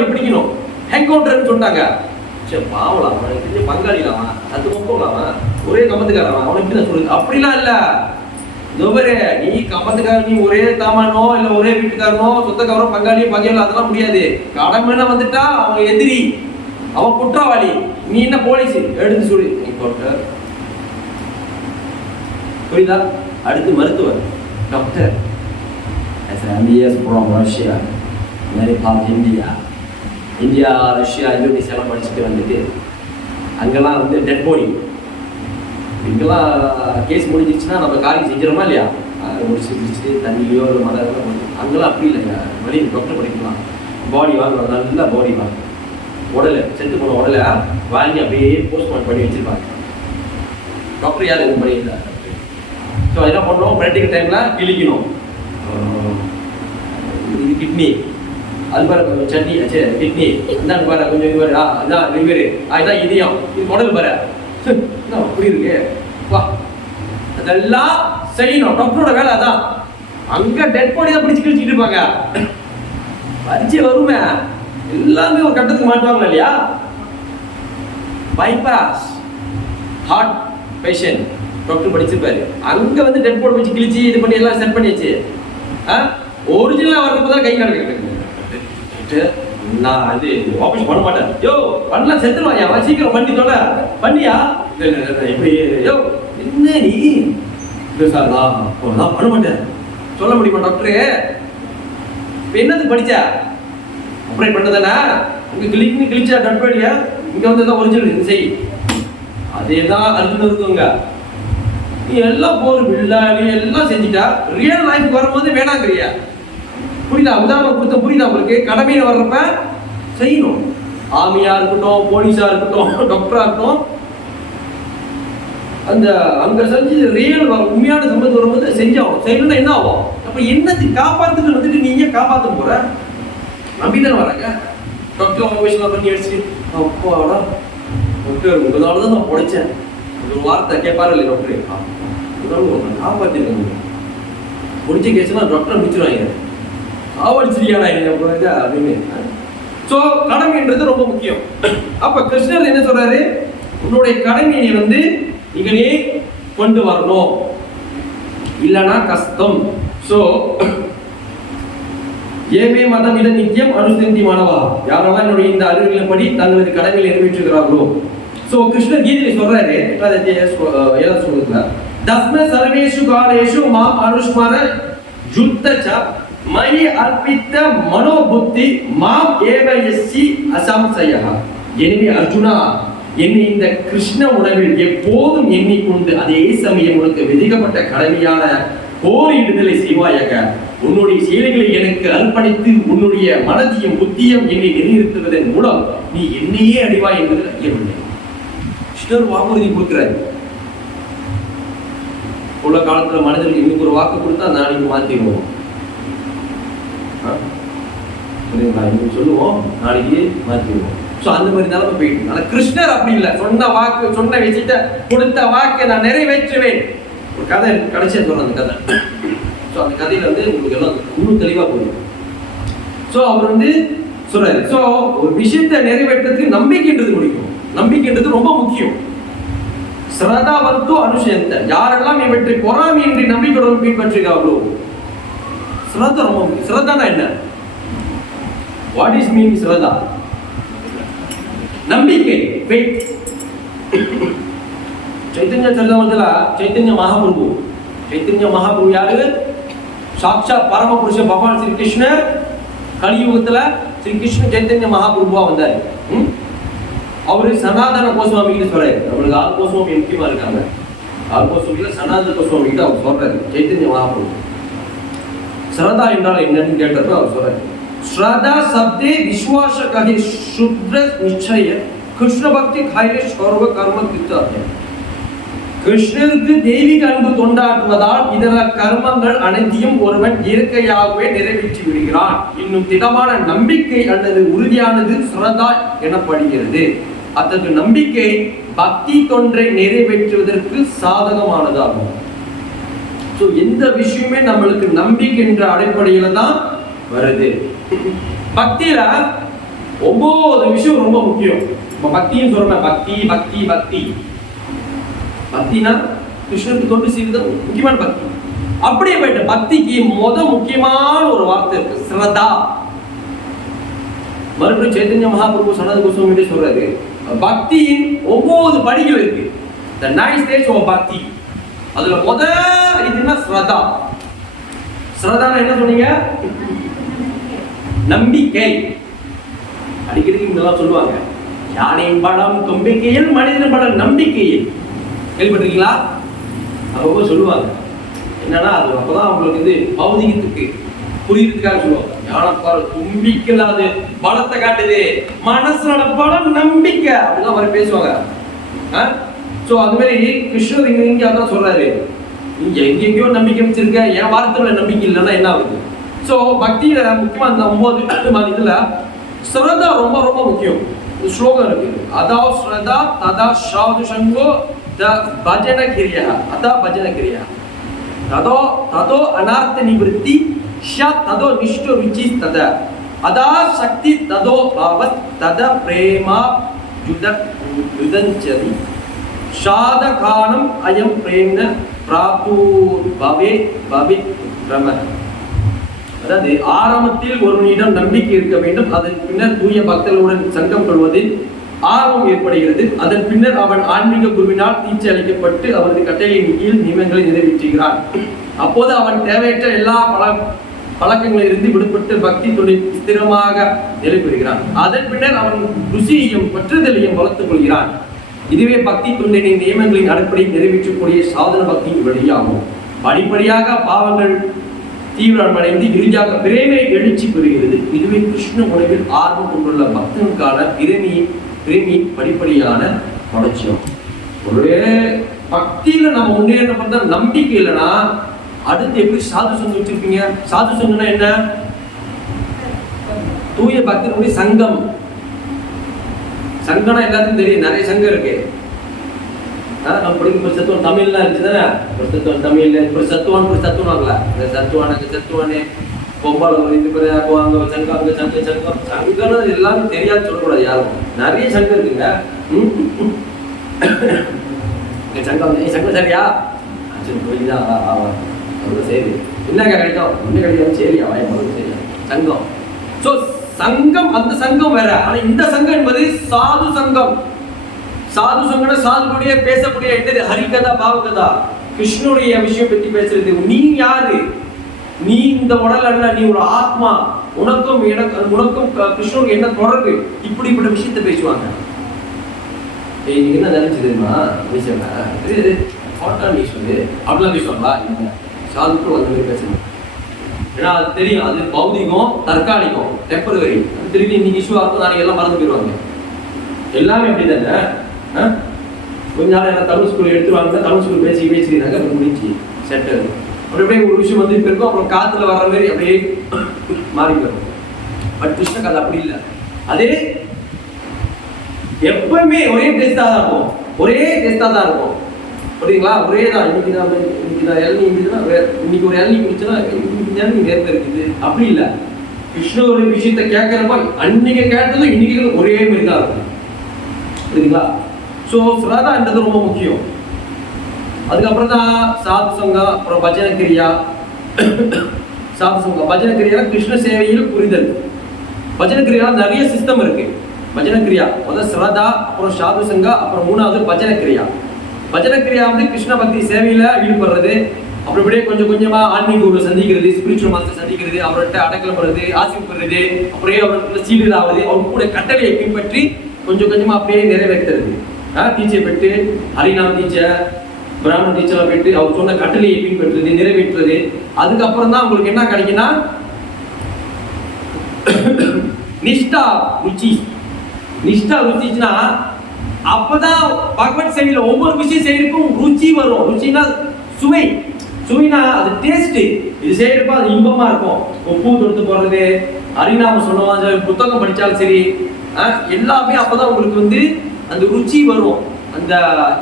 பிடிக்கணும், என்கவுண்டர்னு சொன்னாங்க. சரி, பாவலாம், அவனுக்கு பங்காளிலாம், அது போகலாம், ஒரே கம்பத்துக்காரன், அவனுக்கு எப்படி தான் சொல்லுது? அப்படிலாம் இல்ல. நீ கம்பத்துக்காரன், நீ ஒரே தாமானோ இல்ல ஒரே வீட்டுக்காரனோ சொந்தக்காரனோ பங்காளியோ பகையோ அதெல்லாம் முடியாது. கடமைன்னு வந்துட்டா அவன் எதிரி, அவன் குற்றவாளி. நீ என்ன போலீஸ் எடுத்து சொல்லி புரியுதா? அடுத்து மருத்துவர், டாக்டர். இந்தியா, ரஷ்யா, இந்தோனேஷியாலாம் படிச்சுட்டு வந்துட்டு அங்கெல்லாம் வந்து டெட் பாடி, இங்கெல்லாம் கேஸ் முடிஞ்சிச்சுன்னா நம்ம காரியம் செஞ்சிடறோமா இல்லையா? முடிச்சுட்டு தண்ணியோ இல்லை மரம், அங்கெல்லாம் அப்படி இல்லைங்க. வெளியே டாக்டர் படிக்கலாம், பாடி வாங்க, நல்லா பாடி வாங்க, உடலை செத்து போன உடலை வாங்கி அப்படியே போஸ்ட்மார்ட்டம் பண்ணி வச்சிருப்பாங்க. டாக்டர் யார் எதுவும் பண்ணியிருந்தா? ஸோ என்ன பண்ணணும்? ப்ராக்டிக்கல் டைமில் கிழிக்கணும். இது கிட்னி, அது பாரு சட்னி, சரி கிட்னி இந்தாண்டு பாரு, கொஞ்சம் இது பாரு, இதான் லிவரு, இதுதான் இதயம், இது உடல் பாரு, அப்படி இருக்கு. வா, அதெல்லாம் செய்யணும். டாக்டரோட வேலை அதான். அங்க டெட் பாடி தான் பிடிச்சு கிழிச்சிட்டு இருப்பாங்க. பரிச்சை வருமே, எல்லாமே ஒரு கட்டத்துக்கு மாட்டுவாங்க இல்லையா? பைபாஸ் ஹார்ட் பேஷண்ட் டாக்டர் படிச்சிருப்பாரு, அங்க வந்து டெட் பாடி வச்சு கிழிச்சு இது பண்ணி எல்லாம் செட் பண்ணியாச்சு. ஒரிஜினலா வரப்போ தான் கை நடக்குது. நான் அது ஆபரேஷன் பண்ண மாட்டேன். யோ பண்ணலாம், செத்துருவாயா, சீக்கிரம் பண்ணி தொலை. பண்ணியா? எப்படி? யோ என்ன நீ? இல்லை சார், நான் பண்ண மாட்டேன். சொல்ல முடியுமா டாக்டரே? இப்போ என்னது படிச்சா? ஆப்ரேட் பண்ணதானே? இங்கே கிழிச்சா டட்படியா? இங்கே வந்து தான் ஒரிஜினல் செய். அதே தான் அர்ஜுன் இருக்குங்க. நீ எல்லாம் போர் பில்லாடி எல்லாம் செஞ்சுட்டா, ரியல் லைஃப் வரும்போது வேணாங்கிறியா? புரியுதா? உதாரணம் கொடுத்த புரியுதா உங்களுக்கு? கடமையில வர்றப்ப செய்யணும். ஆர்மியா இருக்கட்டும், போலீஸா இருக்கட்டும், டாக்டரா இருக்கட்டும், அந்த அங்க செஞ்சு ரியல் உண்மையான சம்பளம் வரும்போது செஞ்சாகும். செய்யணும்னா என்ன ஆகும்? அப்ப என்னத்தை காப்பாத்துக்கு வந்துட்டு நீங்க காப்பாற்ற போற நம்பி தானே வராங்க. டாக்டர் ஆபரேஷன் பண்ணி அடிச்சு அப்பாடா டாக்டர் உங்களால தான் நான் படிச்சேன் ஒரு வார்த்தை கேட்பாரு இல்லை டாக்டர், காப்பாத்திருக்காங்க. முடிச்ச கேஸ்னா டாக்டர் முடிச்சிருவாங்க, சாவடிச்சிருக்காடா என்ன அப்படின்னு. ஸோ கடமைன்றது ரொம்ப முக்கியம். அப்ப கிருஷ்ணர் என்ன சொல்றாரு? உன்னுடைய கடமையை வந்து நீங்களே கொண்டு வரணும், இல்லைன்னா கஷ்டம். ஸோ ஏமே மதம் இட நித்தியம் அனுசந்தி மாணவா, யாரெல்லாம் என்னுடைய இந்த அறிவுகளின்படி தங்களது கடமையை நிறைவேற்றுகிறார்களோ. ஸோ கிருஷ்ணர் கீதையில சொல்றாரு 7வது ஸ்லோகத்துல, தஸ்ம சர்வேஷு காலேஷு மாம் அனுஸ்மர ஜுத்தச்ச மயி அர்ப்பித்த மனோபுத்தி மாம் ஏவ யஸ்ஸி அசம்சயா. எனவே அர்ஜுனா, என்னை இந்த கிருஷ்ண உணவில் எப்போதும் எண்ணிக்கொண்டு அதே சமயம் உனக்கு விதிக்கப்பட்ட கடமையான போரிடுதலை செய்வாயாக. உன்னுடைய செயல்களை எனக்கு அர்ப்பணித்து உன்னுடைய மனதியும் புத்தியும் என்னை நிலைநிறுத்துவதன் மூலம் நீ என்னையே அடைவாய் என்பதில் ஐயமில்லை. கிருஷ்ணர் வாக்குறுதி கொடுக்கிறார். உள்ள காலத்துல மனிதர்கள் இன்னைக்கு ஒரு வாக்கு கொடுத்தா நாளைக்கு மாத்திடுவோம். இன்னைக்கு சொல்லுவோம், நாளைக்கு மாத்திடுவோம். ஸோ அந்த மாதிரி நிலைமை போயிட்டு. ஆனால் கிருஷ்ணர் அப்படி இல்லை. சொன்ன வாக்கு, சொன்ன விஷயத்த, கொடுத்த வாக்கை நான் நிறைவேற்றுவேன். ஒரு கதை கடைசியா சொல்றேன் அந்த கதை. ஸோ அந்த கதையில வந்து உங்களுக்கு எல்லாம் இன்னும் தெளிவா போயிடும். ஸோ அவர் வந்து சொல்றாரு, ஸோ ஒரு விஷயத்தை நிறைவேற்றத்துக்கு நம்பிக்கைன்றது முடிக்கும். நம்பிக்கைன்றது ரொம்ப முக்கியம். ஸ்ரதா வந்து அனுஷயந்த, யாரெல்லாம் இவற்றை பொறாமையின்றி நம்பிக்கையுடன் பின்பற்றுகிறார்களோ. ஸ்ரதா ரொம்ப முக்கியம். ஸ்ரதானா என்ன? What is mean Shradha? நம்பிக்கை, faith. చైతన్య చరితమధ్యల చైతన్య మహాప్రభు. చైతన్య మహాప్రభు யாரு? சாட்சாத் பரமபுருஷ பகவான் ஸ்ரீகிருஷ்ணர் கலியுகத்துல ஸ்ரீகிருஷ்ண சைத்தன்ய மகாபிரபுவா வந்தாரு. அவரு சனாதன கோஸ்வாமி கிட்ட சொல்றாரு. நம்மளுக்கு ஆறு கோஸ்வாமி முக்கியமா இருக்காங்க. ஆறு கோஸ்வாமியில சனாதன கோஸ்வாமி கிட்ட அவர் சொல்றாரு சைத்தன்ய மகாபிரபு. ஸ்ரதா என்றால் என்னன்னு கேட்டப்ப அவர் சொல்றாரு, ஸ்ரதா சப்தே விஸ்வாச கஹே சுத்ர நிச்சய கிருஷ்ண பக்தி காயே சர்வ கர்ம கிருத்தார்த்தே. கிருஷ்ணருக்கு தெய்வீக அன்பு தொண்டாற்றுவதால் இதர கர்மங்கள் அனைத்தையும் ஒருவன் இயற்கையாகவே நிறைவேற்றி விடுகிறான். இன்னும் திடமான நம்பிக்கை அல்லது உறுதியானது ஸ்ரதா எனப்படுகிறது. அத்தகைய நம்பிக்கை பக்தி தொன்றை நிறைவேற்றுவதற்கு சாதகமானதாகும். ஸோ எந்த விஷயமே நம்மளுக்கு நம்பிக்கை என்ற அடிப்படையில தான் வருது. பக்தியில 9 விஷயம் ரொம்ப முக்கியம். பக்தின்னு சொல்றேன், பக்தி பக்தி பக்தி பக்தினா கிருஷ்ணனுக்கு தொண்டு செய்வது முக்கியமான பக்தி. அப்படியே போயிட்டு பக்திக்கு முக்கியமான ஒரு வார்த்தை இருக்கு, ஸ்ரதா. மறுபடியும் சைத்தன்ய மகாபிரபு சனாதன கோஸ்வாமி சொல்றாரு, பக்தியின் 9 படிகள் இருக்கு. The 9 stages of பக்தி. அதுல இதுன்னா ஸ்ரதா. ஸ்ரதானா என்ன சொன்னீங்க? நம்பிக்கை. அடிக்கடி இதெல்லாம் சொல்லுவாங்க, யானையின் பலம் தும்பிக்கையில், மனிதன் பலம் நம்பிக்கையில். கேள்விப்பட்டிருக்கீங்களா? அவங்க சொல்லுவாங்க என்னன்னா, அது அப்பதான் அவங்களுக்கு வந்து பௌதிகத்துக்கு புரியுறதுக்காக சொல்லுவாங்க. யானை பாரு தும்பிக்கையில் அது பலத்தை காட்டுது, மனசோட பலம் நம்பிக்கை அப்படிதான் மாதிரி பேசுவாங்க. ஸோ அது மாதிரி கிருஷ்ணர் இங்க அதான் சொல்றாரு, நீங்க எங்கெங்கயோ நம்பிக்கை வச்சிருக்க, என் வார்த்தையில நம்பிக்கை இல்லைன்னா என்ன ஆகுது? ஸோ பக்தியில முக்கியமா இந்த 9 இதுல ஸ்ரதா ரொம்ப ரொம்ப முக்கியம். ஸ்லோகம் இருக்கு, அதா ஸ்ரதா ததா சாது சங்கோ த பஜன கிரியா, அதா பஜன கிரியா, ததோ ததோ அனார்த்த நிவೃತ್ತಿ ஷ ததோ நிஷ்ட ருச்சி தத அதா சக்தி ததோ பாவத் தத பிரேமா யுதஞ்சதி சாதகானம் அயம் பிரேம்ன பிராதுர்பவே பவித் பிரம. அதாவது ஆரம்பத்தில் ஒருவனிடம் நம்பிக்கை இருக்க வேண்டும், அதன் பின்னர் தூய பக்தர்களுடன் சங்கம் கொள்வதில் ஆர்வம் ஏற்படுகிறது. அதன் பின்னர் அவன் ஆன்மீக குருவினால் தீட்சை அளிக்கப்பட்டு அவரது கட்டளையின் கீழ் நியமங்களை நிறைவேற்றுகிறான். அப்போது அவன் தேவையற்ற எல்லா பழக்கங்களிலிருந்து விடுபட்டு பக்தி தொழில் ஸ்திரமாக நிலை பெறுகிறான். அதன் பின்னர் அவன் ருசியையும் பற்றுதலையும் வளர்த்துக் கொள்கிறான். இதுவே பக்தி தொண்டின் நியமங்களின் அடிப்படையில் நிறைவேற்றக்கூடிய சாதன பக்தியின் வழியாகும். படிப்படியாக பாவங்கள் தீவிரமடைந்து இறுதியாக பிரேமை எழுச்சி பெறுகிறது. இதுவே கிருஷ்ண உணவில் ஆர்வம் கொண்டுள்ள பக்தனுக்கான பிரேமி படிப்படியான வளர்ச்சியும். ஒரே பக்தியில நம்ம முன்னேற்றம் பண்ண நம்பிக்கை இல்லைன்னா அடுத்து எப்படி சாது சங்கம் வச்சிருப்பீங்க? சாது சங்கம்னா என்ன? தூய பக்தனுடைய சங்கம். சங்கம்னா எல்லாத்துக்கும் தெரியும், நிறைய சங்கம் இருக்கு. நம்ம படிக்கும் சத்துவம் தமிழ்லாம் இருந்துச்சுதானே, சத்துவம் தமிழ்ல சத்துவான் சத்துவாங்கல, இந்த சத்துவானு பொம்பால இது அங்க சங்கம் அங்க சங்கம் சங்கம் சங்கம்னு எல்லாரும் தெரியாது சொல்லக்கூடாது யாரும். நிறைய சங்கம் இருக்குங்க. சங்கம் சங்கம் சரியா சரி என்னங்க கிடைக்கும் என்ன கிடைக்கும் சரியா சரியா சங்கம். ஸோ சங்கம், அந்த சங்கம் வேற. ஆனா இந்த சங்கம் என்பது சாது சங்கம். சாது சங்கம்னா சாதுடைய பேசக்கூடிய என்னது? ஹரிகதா பாவகதா, கிருஷ்ணனுடைய விஷயம் பத்தி பேசுறது. நீ யாரு? நீ இந்த உடல் அல்ல, நீ ஒரு ஆத்மா. உனக்கும் உனக்கும் கிருஷ்ணனுக்கு என்ன தொடர்பு? இப்படிப்பட்ட விஷயத்த பேசுவாங்க. நீங்க என்ன நினைச்சதுமா விஷயம் அப்படிலாம் பேசுவாங்களா? சாதுக்கு வந்து மாதிரி பேசணும். ஏன்னா அது தெரியும், அது பௌதிகம், தற்காலிகம், டெம்பரவரி. திருப்பி இன்னைக்கு இஷ்யூ ஆகும், நாளைக்கு எல்லாம் மறந்து போயிடுவாங்க. எல்லாமே அப்படி தானே. கொஞ்ச நாள் என்ன தமிழ் ஸ்கூல் எடுத்துருவாங்க, தமிழ் ஸ்கூல் பேசிக்கிறாங்க, அப்புறம் முடிச்சு செட்டல். அப்படியே ஒரு விஷயம் வந்து இப்போ இருக்கும், அப்புறம் காத்துல வர்ற மாதிரி அப்படியே மாறி போயிடும். பட் கிருஷ்ண கதை அப்படி இல்லை. அதே எப்பவுமே ஒரே டேஸ்டா தான் இருக்கும், ஒரே டேஸ்டா தான் இருக்கும். புரியுங்களா? ஒரே தான். இன்னைக்கு நான் இளநீ இருந்துச்சுன்னா இன்னைக்கு ஒரு இளநீ குடிச்சுன்னா இளநீ நேரத்தில் இருக்குது. அப்படி இல்லை. கிருஷ்ண ஒரு விஷயத்த கேட்கறப்ப அன்னைக்கு கேட்டதும் இன்னைக்கு ஒரே மாதிரி தான் இருக்கும். புரியுதுங்களா? ஸோ ஸ்ரதான்றது ரொம்ப முக்கியம். அதுக்கப்புறம் தான் சாது சங்கம், அப்புறம் பஜன கிரியா. சாது சங்கம் பஜன கிரியா கிருஷ்ண சேவையில் புரிதல். பஜன கிரியா நிறைய சிஸ்டம் இருக்கு. பஜன கிரியா முதல் ஸ்ரதா, அப்புறம் சாது சங்கா, அப்புறம் மூணாவது பஜன கிரியா. பஜன கிரியா வந்து கிருஷ்ண பக்தி சேவையில ஈடுபடுறது. அப்புறம் இப்படியே கொஞ்சம் கொஞ்சமா ஆன்மீக குரு சந்திக்கிறது, ஸ்பிரிச்சுவல் மாஸ்டர் சந்திக்கிறது, அவர்கிட்ட அடக்கலம் படுறது, ஆசிர்வதிக்கிறது, அப்படியே அவர்கிட்ட சீடர் ஆகுது, அவர் கூட கட்டளையை பின்பற்றி கொஞ்சம் கொஞ்சமா அப்படியே நிறைவேற்றுறது. தீட்சை பெற்று ஹரிநாம் தீட்சை, பிராமண தீட்சை பெற்று அவர் சொன்ன கட்டளையை பின்பற்றுறது, நிறைவேற்றுறது. அதுக்கப்புறம் தான் உங்களுக்கு என்ன கிடைக்குன்னா நிஷ்டா ருச்சி. நிஷ்டா ருச்சிச்சுன்னா அப்பதான் பகவத் சேவையில ஒவ்வொரு விஷயம் செய்யறதுக்கும் ருச்சி வரும். ருச்சினா சுவை, சுவைனா அது டேஸ்ட். இது செய்யறப்ப அது இன்பமா இருக்கும். உப்பு தொடுத்து போடுறது, ஹரிநாம சொன்னவங்க புத்தகம் படிச்சாலும் சரி, எல்லாமே அப்பதான் உங்களுக்கு வந்து அந்த ருச்சி வரும். அந்த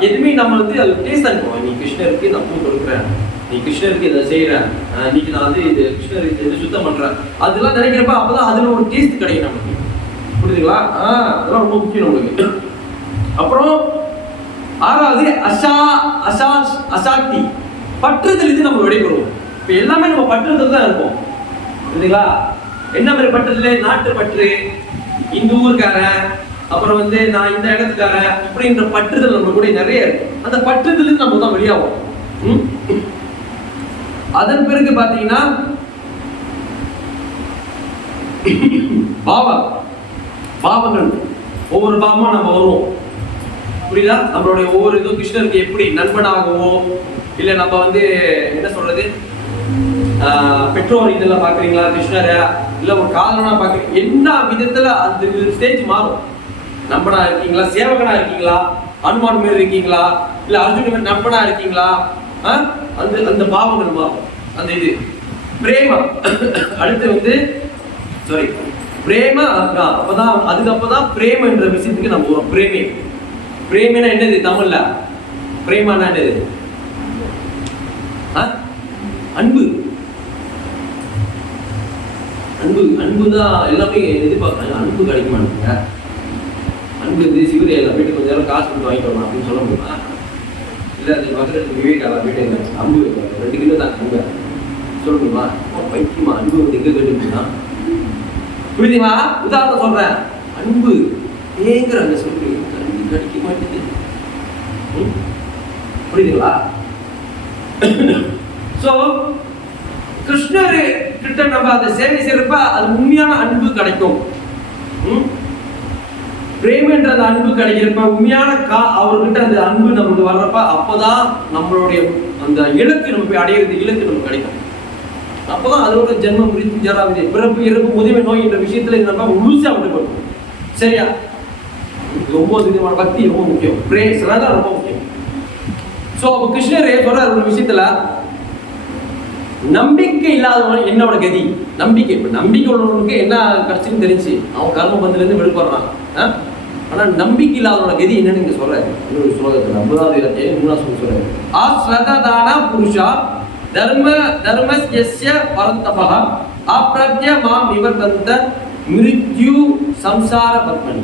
எதுவுமே நம்ம வந்து அது டேஸ்ட் இருக்கும். நீ கிருஷ்ணருக்கு நான் பூ கொடுக்குறேன், நீ கிருஷ்ணருக்கு இதை செய்யறேன், இன்னைக்கு நான் வந்து இது கிருஷ்ணருக்கு இது சுத்தம் பண்றேன், அதெல்லாம் நினைக்கிறப்ப அப்பதான் அதுல ஒரு டேஸ்ட் கிடைக்கும் நமக்கு. புரியுதுங்களா? அதெல்லாம் ரொம்ப முக்கியம் நம்மளுக்கு. அப்புறம் ஆறாவது அசாக்தி, பற்றுதல். இது நம்ம விடைபெறுவோம். இப்ப எல்லாமே நம்ம பற்றுதல் தான் இருப்போம். புரியுதுங்களா? என்ன மாதிரி பற்றுதல்? நாட்டு பற்று, இந்த ஊருக்காரன், அப்புறம் வந்து நான் இந்த இடத்துக்காரன், இப்படின்ற பற்றுதல் நம்ம கூட நிறைய இருக்கு. அந்த பற்றுதல் நம்ம தான் வெளியாகும். அதன் பிறகு பாத்தீங்கன்னா பாவங்கள், ஒவ்வொரு பாவமா நம்ம வருவோம். புரியுதா? நம்மளுடைய ஒவ்வொரு இதுவும் கிருஷ்ணருக்கு எப்படி நண்பனாகவோ, இல்ல நம்ம வந்து என்ன சொல்றது, பெற்றோர் இதெல்லாம் பாக்குறீங்களா கிருஷ்ணரை, இல்ல ஒரு காதலனா பாக்குறீங்க, என்ன விதத்துல அந்த ஸ்டேஜ் மாறும். நண்பனா இருக்கீங்களா, சேவகனா இருக்கீங்களா, அனுமான் மாரி இருக்கீங்களா, இல்ல அர்ஜுன் நண்பனா இருக்கீங்களா, அந்த அந்த பாவங்கள் மாறும். அந்த இது பிரேமா. அடுத்து வந்து சாரி பிரேம, அப்பதான் அதுக்கப்புறம் பிரேம என்ற விஷயத்துக்கு நம்ம வரும். பிரேமி, பிரேமினா என்னது தமிழ்ல? பிரேமானா என்னது? அன்பு. அன்பு, அன்புதான் எல்லாமே எதிர்பார்க்கறாங்க. அன்பு கிடைக்க மாட்டேங்க. அன்பு வந்து சிவரி எல்லா போயிட்டு கொஞ்ச நேரம் காசு கொடுத்து வாங்கிட்டு வரலாம் அப்படின்னு சொல்ல முடியுமா? இல்லை அந்த மக்களுக்கு விவேக் எல்லா போயிட்டு அன்பு 2 கிலோ தான் அன்பு. சொல்லுமா பைத்தியமா அன்பு வந்து எங்க கேட்டுனா புரியுதுமா? உதாரணம் சொல்றேன், அன்பு ஏங்குறாங்க சொல்லி அன்பு கிடைக்க மாட்டேங்குது. புரியுதுங்களா? சோ கிருஷ்ணர் கிட்ட நம்ம அதை சேவை செய்யறப்ப அது உண்மையான அன்பு கிடைக்கும். பிரேமன்ற அந்த அன்பு கிடைக்கிறப்ப உண்மையான அவர்கிட்ட அந்த அன்பு நமக்கு வர்றப்ப அப்பதான் நம்மளுடைய அந்த இலக்கு நம்ம போய் அடையிறது இலக்கு நமக்கு கிடைக்கும். அப்பதான் அதோட ஜென்மம் குறித்து ஜராவிதை பிறப்பு இறப்பு முதுமை நோய் என்ற விஷயத்துல நம்ம முழுசா விட்டுப்படும். சரியா? 9 விதமான பக்தி ரொம்ப முக்கியம், பிரேசலாம் ரொம்ப முக்கியம். சோ அப்ப கிருஷ்ணரே சொல்றாரு ஒரு விஷயத்துல, நம்பிக்கை இல்லாதவன் என்னோட கதி. நம்பிக்கை, இப்ப நம்பிக்கை உள்ளவனுக்கு என்ன கஷ்டம் தெரிஞ்சு அவன் கர்ம பந்தல இருந்து விடுபடுறான். ஆனா நம்பிக்கை இல்லாதவனோட கதி என்னன்னு நீங்க சொல்றாரு இன்னொரு ஸ்லோகத்துல 50வது அத்தியாயம் 3வது சொல்றாரு, ஆஸ்ரதான புருஷா தர்மஸ்ய பரந்தபஹ அப்ரத்ய மாம் நிவர்த்தந்த மிருத்யு சம்சார பத்மனி.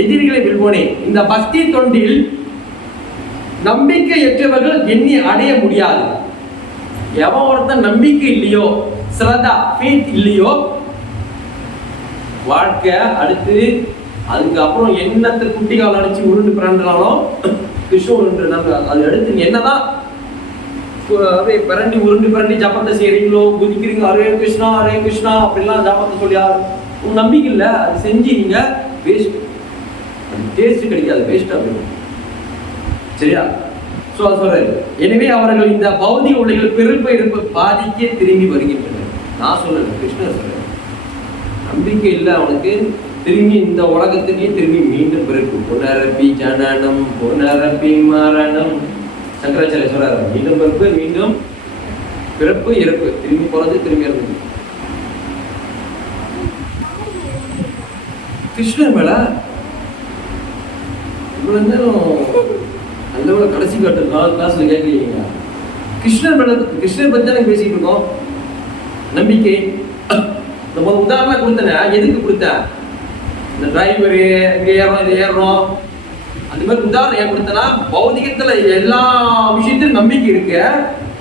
எதிரிகளை வெல்வோனே, இந்த பக்தி தொண்டில் நம்பிக்கையற்றவர்கள் எண்ணி அடைய முடியாது. எவன் ஒருத்தன் நம்பிக்கை இல்லையோ, ஸ்ரதா ஃபேத் இல்லையோ, வாழ்க்கை அடுத்து அதுக்கப்புறம் என்னத்தை குட்டி காலம் அடிச்சு உருண்டு பிறண்டாலும் கிருஷ்ணன் அது அடுத்து என்னதான் பிறண்டி உருண்டு ஜபத்தை செய்யறீங்களோ, குதிக்கிறீங்க ஹரே கிருஷ்ணா அப்படிலாம் ஜபத்தை சொல்லி உங்க நம்பிக்கை இல்லை, அது செஞ்சு நீங்க வேஸ்ட், டேஸ்ட் கிடைக்காது, வேஸ்டா இருக்கும். சரியா? சோ அது சொல்றாரு, எனவே அவர்கள் இந்த பௌதிக உலகில் பிறப்பு இருப்பு பாதிக்க திரும்பி வருகின்றனர். நான் சொல்லல, கிருஷ்ணர் சொல்றேன். நம்பிக்கை இல்லை அவனுக்கு, திரும்பி இந்த உலகத்துக்கே திரும்பி மீண்டும் பிறப்பு, புனரப்பி ஜனனம் புனரப்பி மரணம். சங்கராச்சாரிய சொல்றாரு, மீண்டும் பிறப்பு, மீண்டும் பிறப்பு இறப்பு, திரும்பி போறது திரும்பி இறப்பு. கிருஷ்ணர் மேல இவ்வளவு நேரம் அந்த கடைசி காட்டு 4 கிளாஸ்ல கேட்கலீங்க. கிருஷ்ணர் மேல, கிருஷ்ணர் பத்தி தான் பேசிட்டு இருக்கோம். நம்பிக்கை நம்ம உதாரணம் கொடுத்தன, எதுக்கு கொடுத்தேன்? இந்த டிரைவரு இங்க ஏறோம் இதை ஏறுறோம் அந்த மாதிரி உதாரணம் ஏன் கொடுத்தனா, பௌதிகத்துல எல்லா விஷயத்திலும் நம்பிக்கை இருக்கு,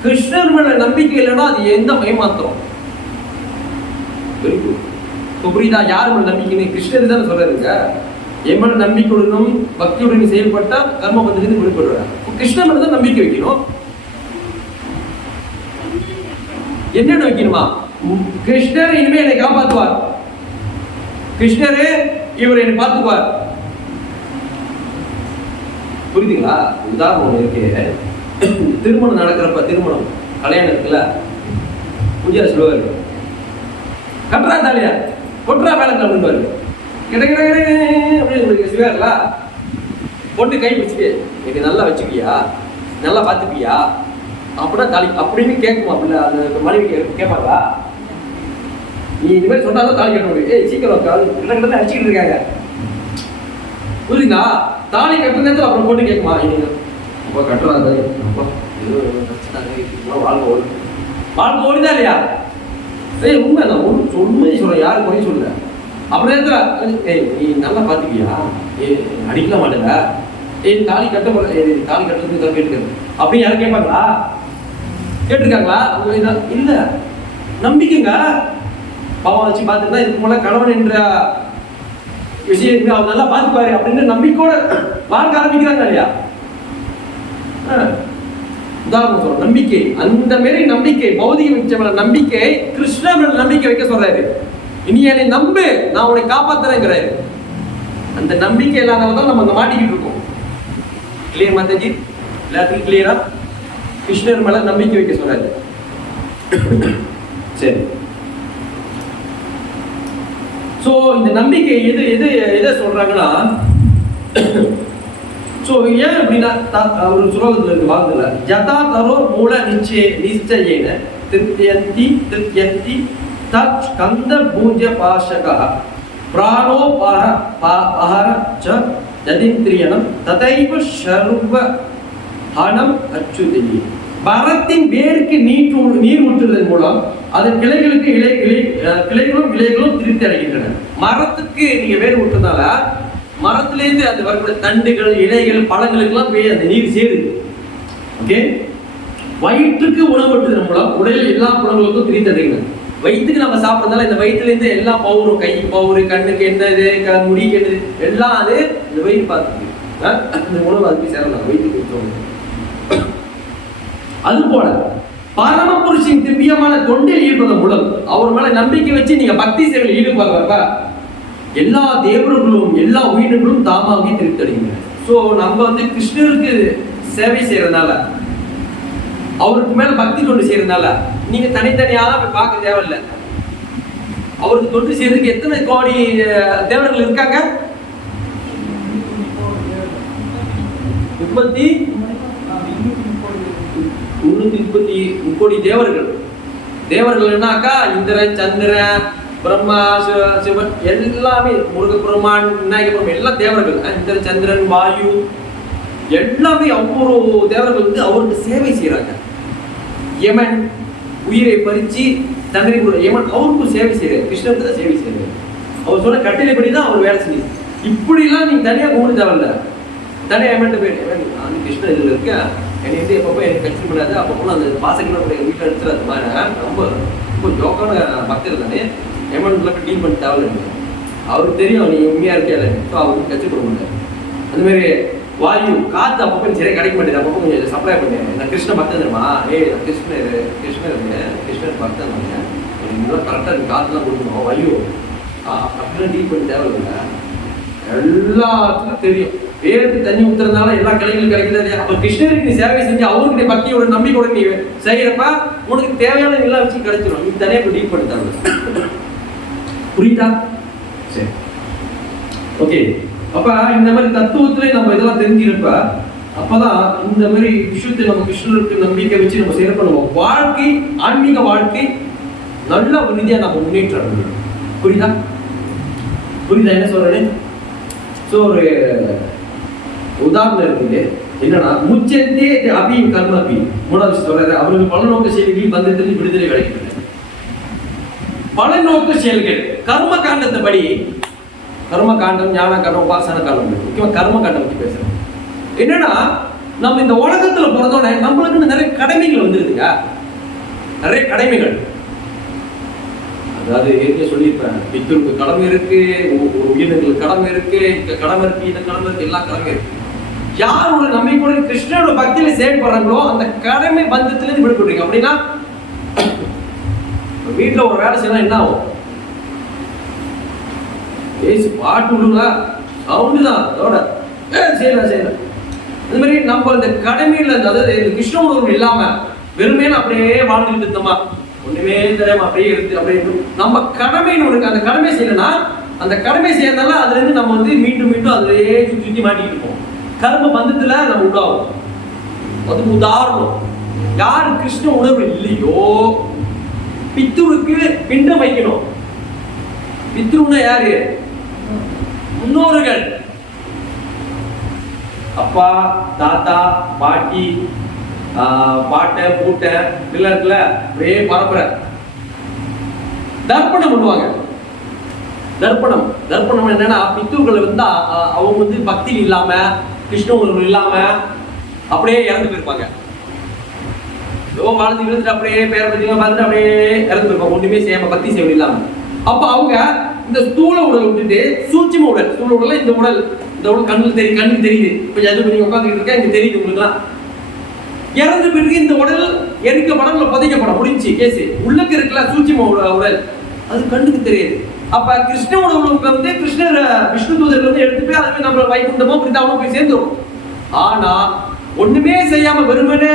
கிருஷ்ணர் மேல நம்பிக்கை இல்லைன்னா அது எந்த மயமாத்திரம். புரியுதா? யார் மேல நம்பிக்கைன்னு கிருஷ்ணர் தானே சொல்றாருங்க. என் மேல நம்பிக்கையுடனும் பக்தியுடன் செயல்பட்டா கர்ம பந்தத்திலிருந்து விடுபடுறாரு. கிருஷ்ணர் மேல தான் நம்பிக்கை வைக்கணும். என்னென்ன வைக்கணுமா? கிருஷ்ணர் இனிமே என்னை காப்பாற்றுவார், கிருஷ்ணரே இவர் என்னை பார்த்துக்குவார். புரியுதுங்களா? உதாரணம் இருக்கு, திருமணம் நடக்கிறப்ப, திருமணம் கல்யாணம் இருக்குல்ல, பூஜா சொல்லுவாரு, கட்டுறா தாலியா கொட்டுறா மேல அப்படின்வாரு, கிடைக்கிறா பொண்ணு கை பிடிச்சிட்டு எனக்கு நல்லா வச்சுக்கியா, நல்லா பார்த்துப்பியா அப்படின்னா தாலி அப்படின்னு கேட்குமா? அப்படின்னா அந்த மனைவி கேட்பாங்களா? நீ இந்த மாதிரி சொன்னாதான் தாலி கட்ட முடியும். ஏய் சீக்கிரம் கிட்ட அடிச்சுக்கிட்டு இருக்காங்க. புரியுதா? தாலி கட்டுற நேரத்தில் அப்புறம் பொண்ணு கேட்குமா, அப்போ கட்டுறா தாலி, அப்பா வாழ்க்கை ஓடிதா இல்லையா? ஏய் உண்மை நான் உண்மையை சொல்றேன், யாரும் குறைய சொல்ல. அப்புறம் நேரத்தில் ஏய் நீ நல்லா பார்த்துக்கியா, அடிக்கல மாட்டேங்க, ஏய் தாலி கட்ட தாலி கட்டுறதுக்கு தான் கேட்டுக்கிறது அப்படின்னு யாரும் கேட்பாங்களா? கேட்டிருக்காங்களா? இல்ல. நம்பிக்கைங்க பாவம் வச்சு பார்த்துட்டு இதுக்கு மேல கணவன் என்ற விஷயம் அவர் நல்லா பார்த்துப்பாரு அப்படின்னு நம்பிக்கையோட வாழ்க்கை ஆரம்பிக்கிறாங்க இல்லையா? உதாரணம் சொல்ற நம்பிக்கை, அந்த மாரி நம்பிக்கை, பௌதிக விஷயமான நம்பிக்கை கிருஷ்ணன் நம்பிக்கை வைக்க சொல்றாரு. இனி என்னை நம்பு, நான் உன்னை காப்பாத்துறேங்கிறாரு. அந்த நம்பிக்கை இல்லாதவதான் நம்ம அங்க மாட்டிக்கிட்டு இருக்கோம். கிளியர் மாதாஜி? எல்லாத்துக்கும் கிளியரா? கிருஷ்ணர் மேல நம்பிக்கை வைக்க சொல்றாரு. சரி, சோ இந்த நம்பிக்கை எது எது எதை சொல்றாங்கன்னா, சோ ஏன் அப்படின்னா ஒரு ஸ்லோகத்துல இருக்கு வாழ்ந்துல, ஜதா தரோ மூல நிச்சயேன திருப்தியந்தி திருப்தியந்தி தத் கந்த பூஜ்ய பாஷகா பிராணோ பஹர ச ஜதிந்திரியனம் ததைவ சர்வ ஹனம் அச்சுதயி. மரத்தின் வேருக்கு நீர் ஊற்றுவதன் மூலம் அதன் கிளைகளுக்கு கிளைகளும் இலைகளும் திருப்தி அடைகின்றன. மரத்துக்கு நீங்க வேர் ஊற்றுறதால மரத்திலேருந்து அது வரக்கூடிய தண்டுகள் இலைகள் பழங்களுக்கெல்லாம் போய் அந்த நீர் சேருது. ஓகே, வயிற்றுக்கு உணவட்டுதல் மூலம் உடலில் எல்லா புலங்களுக்கும் பிரித்தடைகிறது. வயிற்றுக்கு நம்ம சாப்பிட்றதால இந்த வயிற்றுல இருந்து எல்லா பவுரும், கை பவுரு, கண்ணுக்கு என்னது, முடிக்கு என்னது, எல்லாம் அது இந்த வயிறு பார்த்துக்கு இந்த உணவு அதுக்கு சேரலாம், வயிற்றுக்கு. அது போல பரமபுருஷின் திவ்யமான தொண்டில் ஈடுபடுவதன் மூலம் அவர் மேல நம்பிக்கை வச்சு நீங்க பக்தி சேவையில் ஈடுபடுறப்ப எல்லா தேவர்களும் எல்லா உயிரினங்களும் தாமாகவே திருப்தி. ஸோ நம்ம கிருஷ்ணருக்கு சேவை செய்யறதுனால, அவருக்கு மேல பக்தி தொண்டு செய்யறதுனால நீங்க தனித்தனியாக போய் பார்க்க தேவையில்லை. அவருக்கு தொண்டு செய்யறதுக்கு எத்தனை கோடி தேவர்கள் இருக்காங்க? 333 கோடி தேவர்கள். தேவர்கள்னாக்கா இந்திரன், சந்திரன், பிரம்மா, சிவன் எல்லாமே, முருகப்பெருமான், விநாயகபெருமான் எல்லாம் தேவர்கள். இந்திரன், சந்திரன், வாயு எல்லாமே ஒவ்வொரு தேவர்கள் அவருக்கு சேவை செய்யறாங்க. யமன் உயிரை பறிச்சு தண்டனை கொடுக்குற யமன் அவருக்கும் சேவை செய்யறாரு, கிருஷ்ணருக்கு தான் சேவை செய்யறாரு. அவர் சொன்ன கட்டளைப்படி தான் அவர் வேலை செய்யுது. இப்படிலாம் நீங்க தனியா கும்பிட தேவையில்ல. தனியா யமன்ட்டு போயிட்டு கிருஷ்ணன் இதுல இருக்க என்னை எப்பப்போ எனக்கு கட்சி பண்ணாது, அப்பப்போ அந்த பாசங்களை வீட்டில் எடுத்துறது மாதிரி ரொம்ப ரொம்ப ஜோக்கான பக்தர் தானே. யமன்ல டீல் பண்ண தேவையில்லை. அவருக்கு தெரியும் நீ உண்மையா இருக்கியா, ஸோ அவருக்கு கட்சி கொடுக்க முடியாது. அந்த மாதிரி வாயு காத்து அப்பப்போ சரியா கிடைக்க மாட்டேது, அப்பப்போ கொஞ்சம் சப்ளை பண்ணேன். நான் கிருஷ்ண பக்தன் தெரியுமா, கிருஷ்ணர் பக்தன் இன்னும் கரெக்டாக இருக்கு, காத்துலாம் கொடுக்கணும். வாயு அப்படிலாம் டீல் பண்ண தேவையில்லை. எல்லாத்துக்கும் தெரியும். வேருக்கு தண்ணி ஊத்துறதுனால எல்லா கிளைகளும் கிடைக்கிறது. அப்ப கிருஷ்ணருக்கு நீ சேவை செஞ்சு அவருக்கு பக்தியோட நம்பிக்கையோட நீ செய்யறப்ப உனக்கு தேவையான எல்லா விஷயம் கிடைச்சிடும். நீ தனியா இப்ப டீல் பண்ணி தரணும். புரியுதா? சரி, ஓகே. அப்ப இந்த மாதிரி தத்துவத்துல நம்ம இதெல்லாம் தெரிஞ்சிருப்ப அப்பதான் இந்த மாதிரி விஷயத்தை நம்ம கிருஷ்ணருக்கு நம்பிக்கை வச்சு நம்ம செயல் பண்ணுவோம். வாழ்க்கை, ஆன்மீக வாழ்க்கை நல்ல ஒரு ரீதியா நம்ம முன்னேற்றம். புரியுதா? புரியுதா என்ன சொல்றேன்? ஸோ ஒரு உதாரணம் இருக்குது. என்னன்னா முச்சத்தே அபியும் கர்மபி. மூணாவது சொல்றாரு, அவர்கள் பலநோக்க செயல்களில் பந்தத்தில் விடுதலை கிடைக்கிறது. பலநோக்க செயல்கள் கர்ம காண்டத்தை படி, கர்ம காண்டம், ஞான காண்டம், உபாசன காண்டம், முக்கியமா கர்ம காண்டம் பற்றி பேசுறோம். என்னன்னா நம்ம இந்த உலகத்துல பிறந்தோடனே நம்மளுக்கு நிறைய கடமைகள் வந்துருதுங்க. நிறைய கடமைகள். அதாவது ஏற்கனவே சொல்லியிருப்பேன், பித்தருக்கு கடமை இருக்கு, உயிரினங்களுக்கு கடமை இருக்கு, இந்த கடமை இருக்கு, இந்த கடமை இருக்கு, எல்லா கடமை இருக்கு. யாரோட நம்பிக்கையோட கிருஷ்ணனோட பக்தியில செயல்படுறாங்களோ அந்த கடமை பந்தத்திலிருந்து விடுபடுறீங்க. அப்படின்னா வீட்டுல ஒரு வேலை செய்யலாம், என்ன ஆகும்? ஏசி பாட்டு விடுங்களா, சவுண்டு தான் அதோட செய்யலாம். இந்த மாதிரி நம்ம இந்த கடமையில, அதாவது இந்த கிருஷ்ண உணர்வு இல்லாம வெறுமையான அப்படியே வாழ்ந்துட்டு இருந்தோமா, ஒண்ணுமே தெரியாம அப்படியே இருக்கு. அப்படியே நம்ம கடமைன்னு ஒண்ணு, அந்த கடமை செய்யலன்னா அந்த கடமை செய்யறதால அதுல இருந்து நம்ம மீண்டும் மீண்டும் அதுலயே சுத்தி மாட்டிக்கிட்டு இருப்போம். கர்ம பந்தத்துல நம்ம உண்டாகும். அதுக்கு உதாரணம், யாரு கிருஷ்ண உணர்வு இல்லையோ பித்துருக்கு பிண்டம் வைக்கணும். பித்ருன்னா யாரு? முன்னோர்கள், அப்பா, தாத்தா, பாட்டி, பாட்டை, பூட்டை எல்லாம் இருக்குல்ல, ஒரே பரம்பரை. தர்ப்பணம் பண்ணுவாங்க. தர்ப்பணம் என்னன்னா பித்துர்கள் அவங்க பக்தி இல்லாம, கிருஷ்ண உணர்வு இல்லாம அப்படியே இறந்து போயிருப்பாங்க. வாழ்ந்து விழுந்துட்டு அப்படியே பேர பத்திலாம் பார்த்துட்டு அப்படியே இறந்து போயிருப்பாங்க, ஒண்ணுமே செய்யாம, பக்தி சேவை இல்லாம. அப்ப அவங்க இந்த ஸ்தூல உடல் விட்டுட்டு சூட்சும உடல், ஸ்தூல உடல் இந்த உடல் கண்ணுக்கு தெரியுது. இப்ப எது நீங்க உட்காந்துக்கிட்டு இருக்கா, இங்க தெரியுது உங்களுக்குலாம். இறந்து பிறகு இந்த உடல் எரிக்கப்பட புதைக்கப்பட முடிஞ்சு கேசு. உள்ளக்கு இருக்கல சூட்சும உடல், அது கண்ணுக்கு தெரியுது. அப்ப கிருஷ்ண உணவுக்கு கிருஷ்ணர் விஷ்ணு தூதர்கள் எடுத்துட்டு அதுவே நம்ம வைகுண்டமோ பிருந்தாவனோ போய் சேர்ந்துடும். ஆனா ஒண்ணுமே செய்யாம வெறுமனே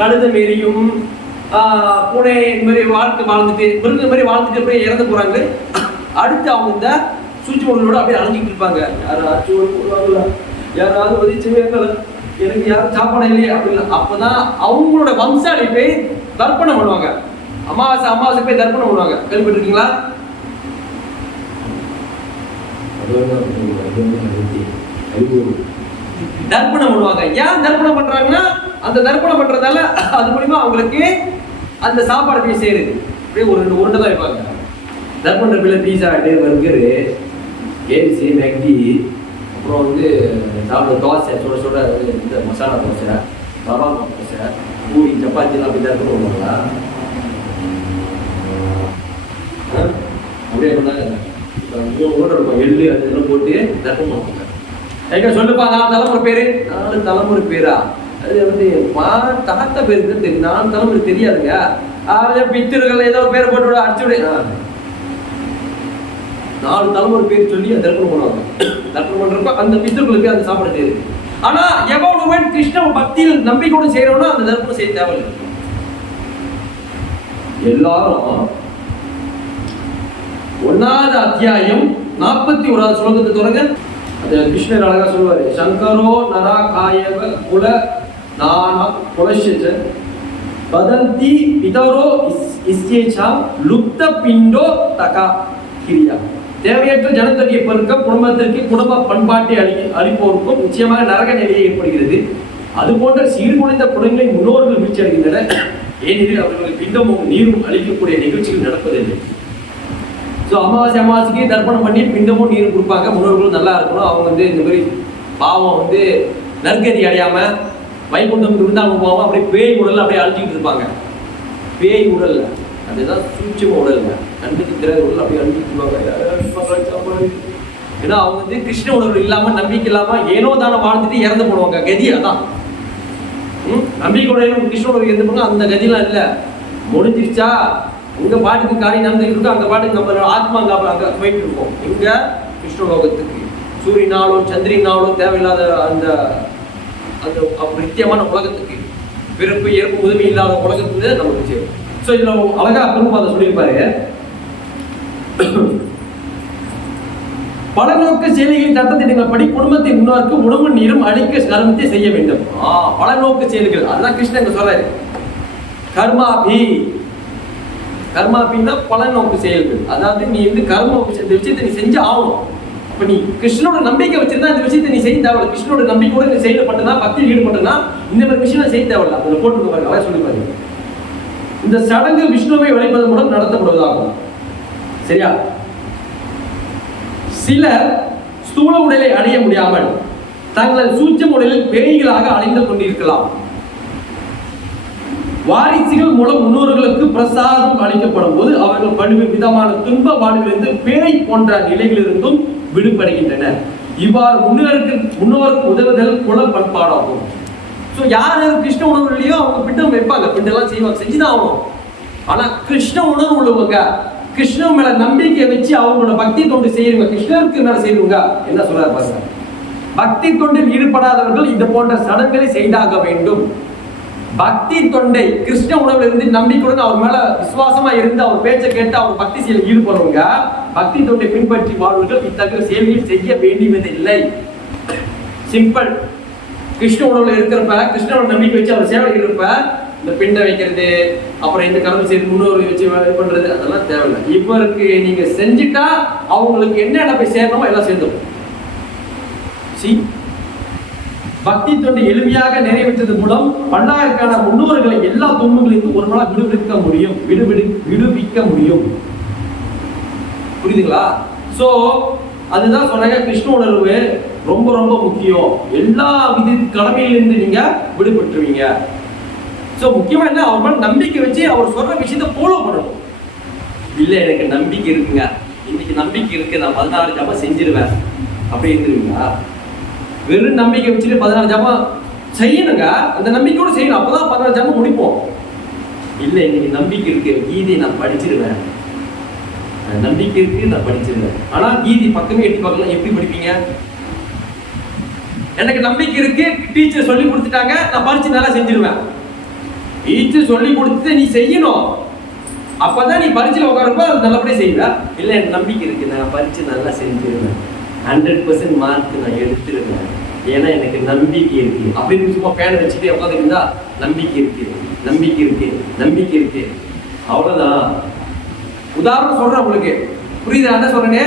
கழுத மாரியும் பூனை இந்த மாதிரி வாழ்க்கை வாழ்ந்துட்டு, மிருக மாதிரி வாழ்ந்துட்டு அப்படியே இறந்து போறாங்க. அடுத்து அவங்க இந்த சூட்சும உடலோட அப்படியே அலைஞ்சிட்டு இருப்பாங்க. யாராவது உதவிச்சுமே எனக்கு யாரும் சாப்பாடு இல்லையே அப்படின்னா, அப்பதான் அவங்களோட வம்சாளி போய் தர்ப்பணம் பண்ணுவாங்க. அமாவாசை போய் தர்ப்பணம் பண்ணுவாங்க. கேள்விப்பட்டிருக்கீங்களா? தர்ப்பணம் பண்ணுவாங்க. ஏன் தர்ப்பணம் பண்றாங்கன்னா, அந்த தர்ப்பணம் பண்றதால அது மூலியமா அவங்களுக்கு அந்த சாப்பாடு போய் சேருது. அப்படியே ஒரு 2 உருண்டை தான் வைப்பாங்க. தர்ப்பணம் பேர்ல பீஸா, பர்கரு, கேஎஃப்சி, மேக்டி, அப்புறம் சாப்பிட தோசை, சுட இந்த மசாலா தோசை, பரவாயில்ல சார், பூரி சப்பாத்திலாம் அப்படி தர்ப்பணம் பண்ணுவாங்களா? அப்படியே பண்ணாங்க. இருக்கும் எள்ளு அதெல்லாம் போட்டு தர்ப்பணம் பண்ணுவாங்க. எங்க சொல்லுப்பா, 4 தலைமுறை பேரு. 4 தலைமுறை பேரா? அது வந்து தாத்தா பேருக்கு தெரியும், 4 தலைமுறை தெரியாதுங்க. பித்திருகள் ஏதோ பேரை போட்டு விட அடிச்சு விட. 4 தலைமுறை பேர் சொல்லி தர்ப்பணம் பண்ணுவாங்க. தர்ப்பணம் பண்றப்ப அந்த பித்திருக்களுக்கு அந்த சாப்பாடு தெரியுது. ஆனா எவ்வளவு கிருஷ்ண பக்தியில் நம்பிக்கையோடு செய்யறோம்னா அந்த தர்ப்பணம் செய்ய தேவையில்லை. எல்லாரும் 1வது அத்தியாயம் 41வது ஸ்லோகத்தை தொடங்க. அது கிருஷ்ணர் அழகா சொல்லுவாரு, சங்கரோ நரா காயவ குல நானா குலஷஜ வதந்தி பிதரோ இஸ்யேச்சா லுப்த பிண்டோ தகா கிரியா. தேவையற்ற ஜனத்தொகையை பெருக்க குடும்பத்திற்கு குடும்ப பண்பாட்டை அளிப்போருக்கும் நிச்சயமாக நரக நிலையை ஏற்படுகிறது. அது போன்ற சீர்குலைந்த குணங்களை முன்னோர்கள் வீழ்ச்சி அடைகின்றனர். ஏனெனில் அவர்களுக்கு பிண்டமும் நீரும் அளிக்கக்கூடிய நிகழ்ச்சிகள் நடப்பதில்லை. ஸோ அமாவாசைக்கு தர்ப்பணம் பண்ணி பிண்டமும் நீரும் கொடுப்பாங்க. முன்னோர்களும் நல்லா இருக்கணும். அவங்க வந்து இந்த மாதிரி பாவம் வந்து நற்கதி அடையாம வைகுண்டம் இருந்தாலும் போவாங்க. அப்படியே பேய் உடல் அப்படியே அழிச்சிக்கிட்டு இருப்பாங்க. பேய் உடல்ல அதுதான் சூட்சும உடல்ல, கண்ணுக்கு தெரியாத உடல் அப்படியே அழிச்சிட்டு இருப்பாங்க. ஏன்னா அவங்க வந்து கிருஷ்ண உணர்வு இல்லாம நம்பிக்கை இல்லாம ஏனோ தானே வாழ்ந்துட்டு இறந்து போடுவாங்க. கதி அதான். நம்பிக்கையுடைய கிருஷ்ண உணர்வு இறந்து போனா அந்த கதியெல்லாம் இல்லை. முடிஞ்சிருச்சா உங்க பாட்டுக்கு காரியம் நடந்துட்டு இருக்கும், அந்த பாட்டுக்கு நம்ம ஆத்மா அங்க போயிட்டு இருக்கோம். இங்க கிருஷ்ணலோகத்துக்கு சூரியனாலும் சந்திரனாலும் தேவையில்லாத அந்த அந்த நித்தியமான உலகத்துக்கு, பிறப்பு இறப்பு உதவி இல்லாத உலகத்துக்கு நமக்கு செய்யும். ஸோ இதுல அழகா பெரும்பாத சொல்லியிருப்பாரு, பலநோக்கு செயல்களின் சட்டத்திட்டங்கள் படி குடும்பத்தை முன்னோருக்கு உணவு நீரும் அளிக்க கர்மத்தை செய்ய வேண்டும். பலநோக்கு செயல்கள், அதுதான் கிருஷ்ணன் சொல்றாரு. கர்மாபின்னா பலநோக்கு செயல்கள். அதாவது நீ வந்து கர்ம விஷயத்தை நீ செஞ்சு ஆகணும். அப்ப நீ கிருஷ்ணனோட நம்பிக்கை வச்சிருந்தா இந்த விஷயத்தை நீ செய்ய தேவையில்ல. கிருஷ்ணனோட நம்பிக்கையோட நீ செயல்பட்டனா, பக்தியில் ஈடுபட்டனா இந்த மாதிரி விஷயம் செய்ய தேவையில்ல. அதுல போட்டு பாருங்க, சொல்லி பாருங்க. இந்த சடங்கு விஷ்ணுவை வழிபதன் மூலம் நடத்தப்படுவதாகும். சரியா? சிலர் ஸ்தூல உடலை அடைய முடியாமல் தங்களது சூட்சும உடலில் பேய்களாக அடைந்து கொண்டிருக்கலாம். வாரிசுகள் மூலம் முன்னோர்களுக்கு பிரசாதம் அளிக்கப்படும் போது அவர்கள் பல்வேறு விதமான துன்ப வாழ்விலிருந்து பேய் போன்ற நிலைகளிலிருந்தும் விடுபடுகின்றனர். இவ்வாறு முன்னோருக்கு உதவுதல் குல பண்பாடாகும். ஸோ யார் கிருஷ்ண உணர்வு இல்லையோ அவங்க பிண்டம் வைப்பாங்க, பிண்டெல்லாம் செய்வாங்க, செஞ்சுதான் ஆகணும். ஆனா கிருஷ்ண உணர்வு உள்ளவங்க, கிருஷ்ணன் மேல நம்பிக்கை வச்சு அவங்களோட பக்தி தொண்டு செய்யறவங்க, கிருஷ்ணருக்கு மேல செய்யறவங்க என்ன சொல்றாரு பாருங்க. பக்தி தொண்டில் ஈடுபடாதவர்கள் இது போன்ற சடங்குகளை செய்தாக வேண்டும். பக்தி தொண்டை கிருஷ்ண உணவுல இருந்து நம்பிக்கையுடன் அவர் மேல விசுவாசமா இருந்து அவர் பேச்சை கேட்டு அவர் பக்தி செயலில் ஈடுபடுறவங்க, பக்தி தொண்டை பின்பற்றி வாழ்வர்கள் இத்தகைய செயல்களில் செய்ய வேண்டியதில்லை. சிம்பிள். கிருஷ்ண உணவுல இருக்கிறப்ப, கிருஷ்ணனோட நம்பிக்கை வச்சு அவர் சேவை இருப்ப, இந்த பிண்டை வைக்கிறது, அப்புறம் இந்த கர்மம் செய்து முன்னோரை வச்சு பண்றது அதெல்லாம் தேவையில்லை. இவருக்கு நீங்க செஞ்சுட்டா அவங்களுக்கு என்ன போய் சேரணுமோ எல்லாம் சேர்ந்துடும். பக்தி தொண்டு எளிமையாக நிறைவேற்றது மூலம் பல்லாயிரக்கான முன்னோர்களை எல்லா துன்பங்களிலிருந்து ஒரு நாள் விடுவிக்க முடியும். புரியுதுங்களா? சோ அதுதான் சொன்னாங்க, கிருஷ்ண உணர்வு ரொம்ப ரொம்ப முக்கியம். எல்லா வித கடமையிலிருந்து நீங்க விடுபட்டுருவீங்க. சோ முக்கியமா என்ன, அவர் மேல நம்பிக்கை வச்சு அவர் சொல்ற விஷயத்த ஃபாலோ பண்ணணும். இல்ல எனக்கு நம்பிக்கை இருக்குங்க, இன்னைக்கு நம்பிக்கை இருக்கு, நான் 16 ஜபம் செஞ்சிருவேன் அப்படி இருந்துருவீங்களா? வெறும் நம்பிக்கை வச்சுட்டு 16 ஜபம் செய்யணுங்க, அந்த நம்பிக்கையோடு செய்யணும், அப்பதான் 16 ஜபம் முடிப்போம். இல்ல இன்னைக்கு நம்பிக்கை இருக்கு, கீதை நான் படிச்சிருவேன், நம்பிக்கை இருக்கு நான் படிச்சிருவேன், ஆனா கீதை பக்கமே எட்டி பார்க்கலாம், எப்படி படிப்பீங்க? எனக்கு நம்பிக்கை இருக்கு, டீச்சர் சொல்லி கொடுத்துட்டாங்க, நான் படிச்சு நல்லா செஞ்சிருவேன். டீச்சர் சொல்லி கொடுத்து நீ செய்யணும், அப்பதான் நீ பரிட்சையில் உட்காரப்ப நல்லபடியா செய்வ. இல்ல எனக்கு நம்பிக்கை இருக்கு, நான் பரிட்சை நல்லா செஞ்சிருவேன், 100% மார்க் நான் எடுத்துருவேன், ஏன்னா எனக்கு நம்பிக்கை இருக்கு அப்படின்னு சும்மா பேனை வச்சுட்டு உட்காந்துருந்தா நம்பிக்கை இருக்கு, நம்பிக்கை இருக்கு, நம்பிக்கை இருக்கு, அவ்வளவுதான். உதாரணம் சொல்றேன் உங்களுக்கு, புரியுதா என்ன சொல்றேன்னு?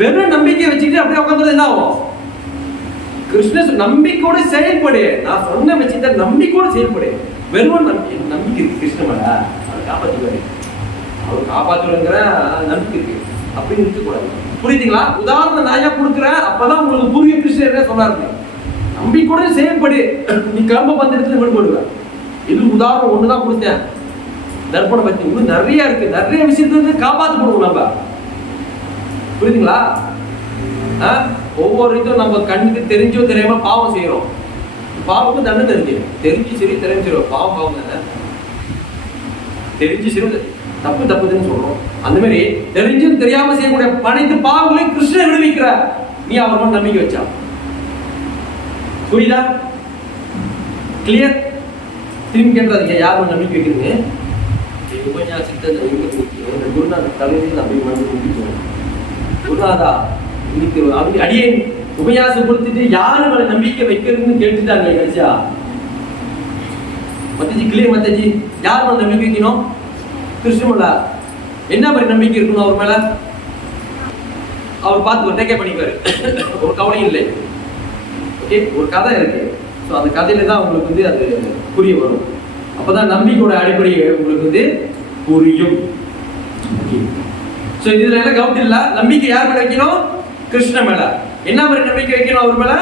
வெறும் நம்பிக்கை வச்சுட்டு அப்படியே உட்காந்துறது என்ன ஆகும்? கிருஷ்ண நம்பிக்கையோட செயல்படு, நான் சொன்ன வச்சுட்டு நம்பிக்கையோட செயல்படு. வெறும் நம்பிக்கை இருக்கு கிருஷ்ண மேல, அவர் காப்பாற்றுவாரு, அவர் காப்பாற்றுவாருங்கிற நம்பிக்கை இருக்கு அப்படின்னு இருக்கக்கூடாது. புரியுதுங்களா? உதாரணம் நான் கொடுக்குறேன், அப்பதான் உங்களுக்கு புரிய கிருஷ்ணர் என்ன சொல்றாரு. நம்பிக்கையுடன் செயல்படு, நீ கர்ம பந்தனத்துல விடுபடுவ. இது உதாரணம் ஒண்ணுதான் கொடுத்தேன். தர்ப்பண பக்தி இன்னும் நிறைய இருக்கு. நிறைய விஷயத்துல காப்பாற்றப்படுவோம் நம்ம. புரியுதுங்களா? ஒவ்வொரு இதுவும் நம்ம கண்ணுக்கு தெரிஞ்சோ தெரியாம பாவம் செய்யறோம். பாவமும் தண்டனை இருக்கு. தெரிஞ்சு சரி தெரிஞ்சு சரி பாவம் பாவம் தானே. தெரிஞ்சு சரி தப்பு தப்புதுன்னு சொல்றோம். அந்த மாதிரி தெரிஞ்சும் தெரியாம செய்யக்கூடிய அனைத்து பாவங்களையும் கிருஷ்ணன் விடுவிக்கிறார். நீ அவர் மேல் நம்பிக்கை வச்சா. புரியுதா? கிளியர்? திரும்பி கேட்கறாதீங்க யார் மேல் நம்பிக்கை வைக்கிறீங்க. குருநாத தலைமையில் அப்படி மனு குருநாதா இன்னைக்கு அப்படி அடியே உபயாசம் கொடுத்துட்டு யாரு மேல நம்பிக்கை வைக்கிறதுன்னு கேட்டுட்டாங்க. கடைசியா மத்தஜி கிளியர். மத்தஜி யார் மேல நம்பிக்கை வைக்கணும்? கிருஷ்ணன் மேல. என்ன மாதிரி நம்பிக்கை இருக்கணும் அவர் மேல? அவர் பார்த்து டேக்கே பண்ணிப்பாரு, ஒரு கவலையும் இல்லை. ஓகே, ஒரு கதை இருக்கு. ஸோ அந்த கதையில தான் உங்களுக்கு வந்து அது புரிய வரும். அப்பதான் நம்பிக்கையோட அடிப்படை உங்களுக்கு வந்து புரியும். ஓகே, ஸோ இதுல எல்லாம் கவுண்ட் இல்ல. நம்பிக்கை யார் மேல வைக்கணும்? கிருஷ்ணன் மேல. என்ன மாதிரி நம்பிக்கை வைக்கணும் அவர் மேல?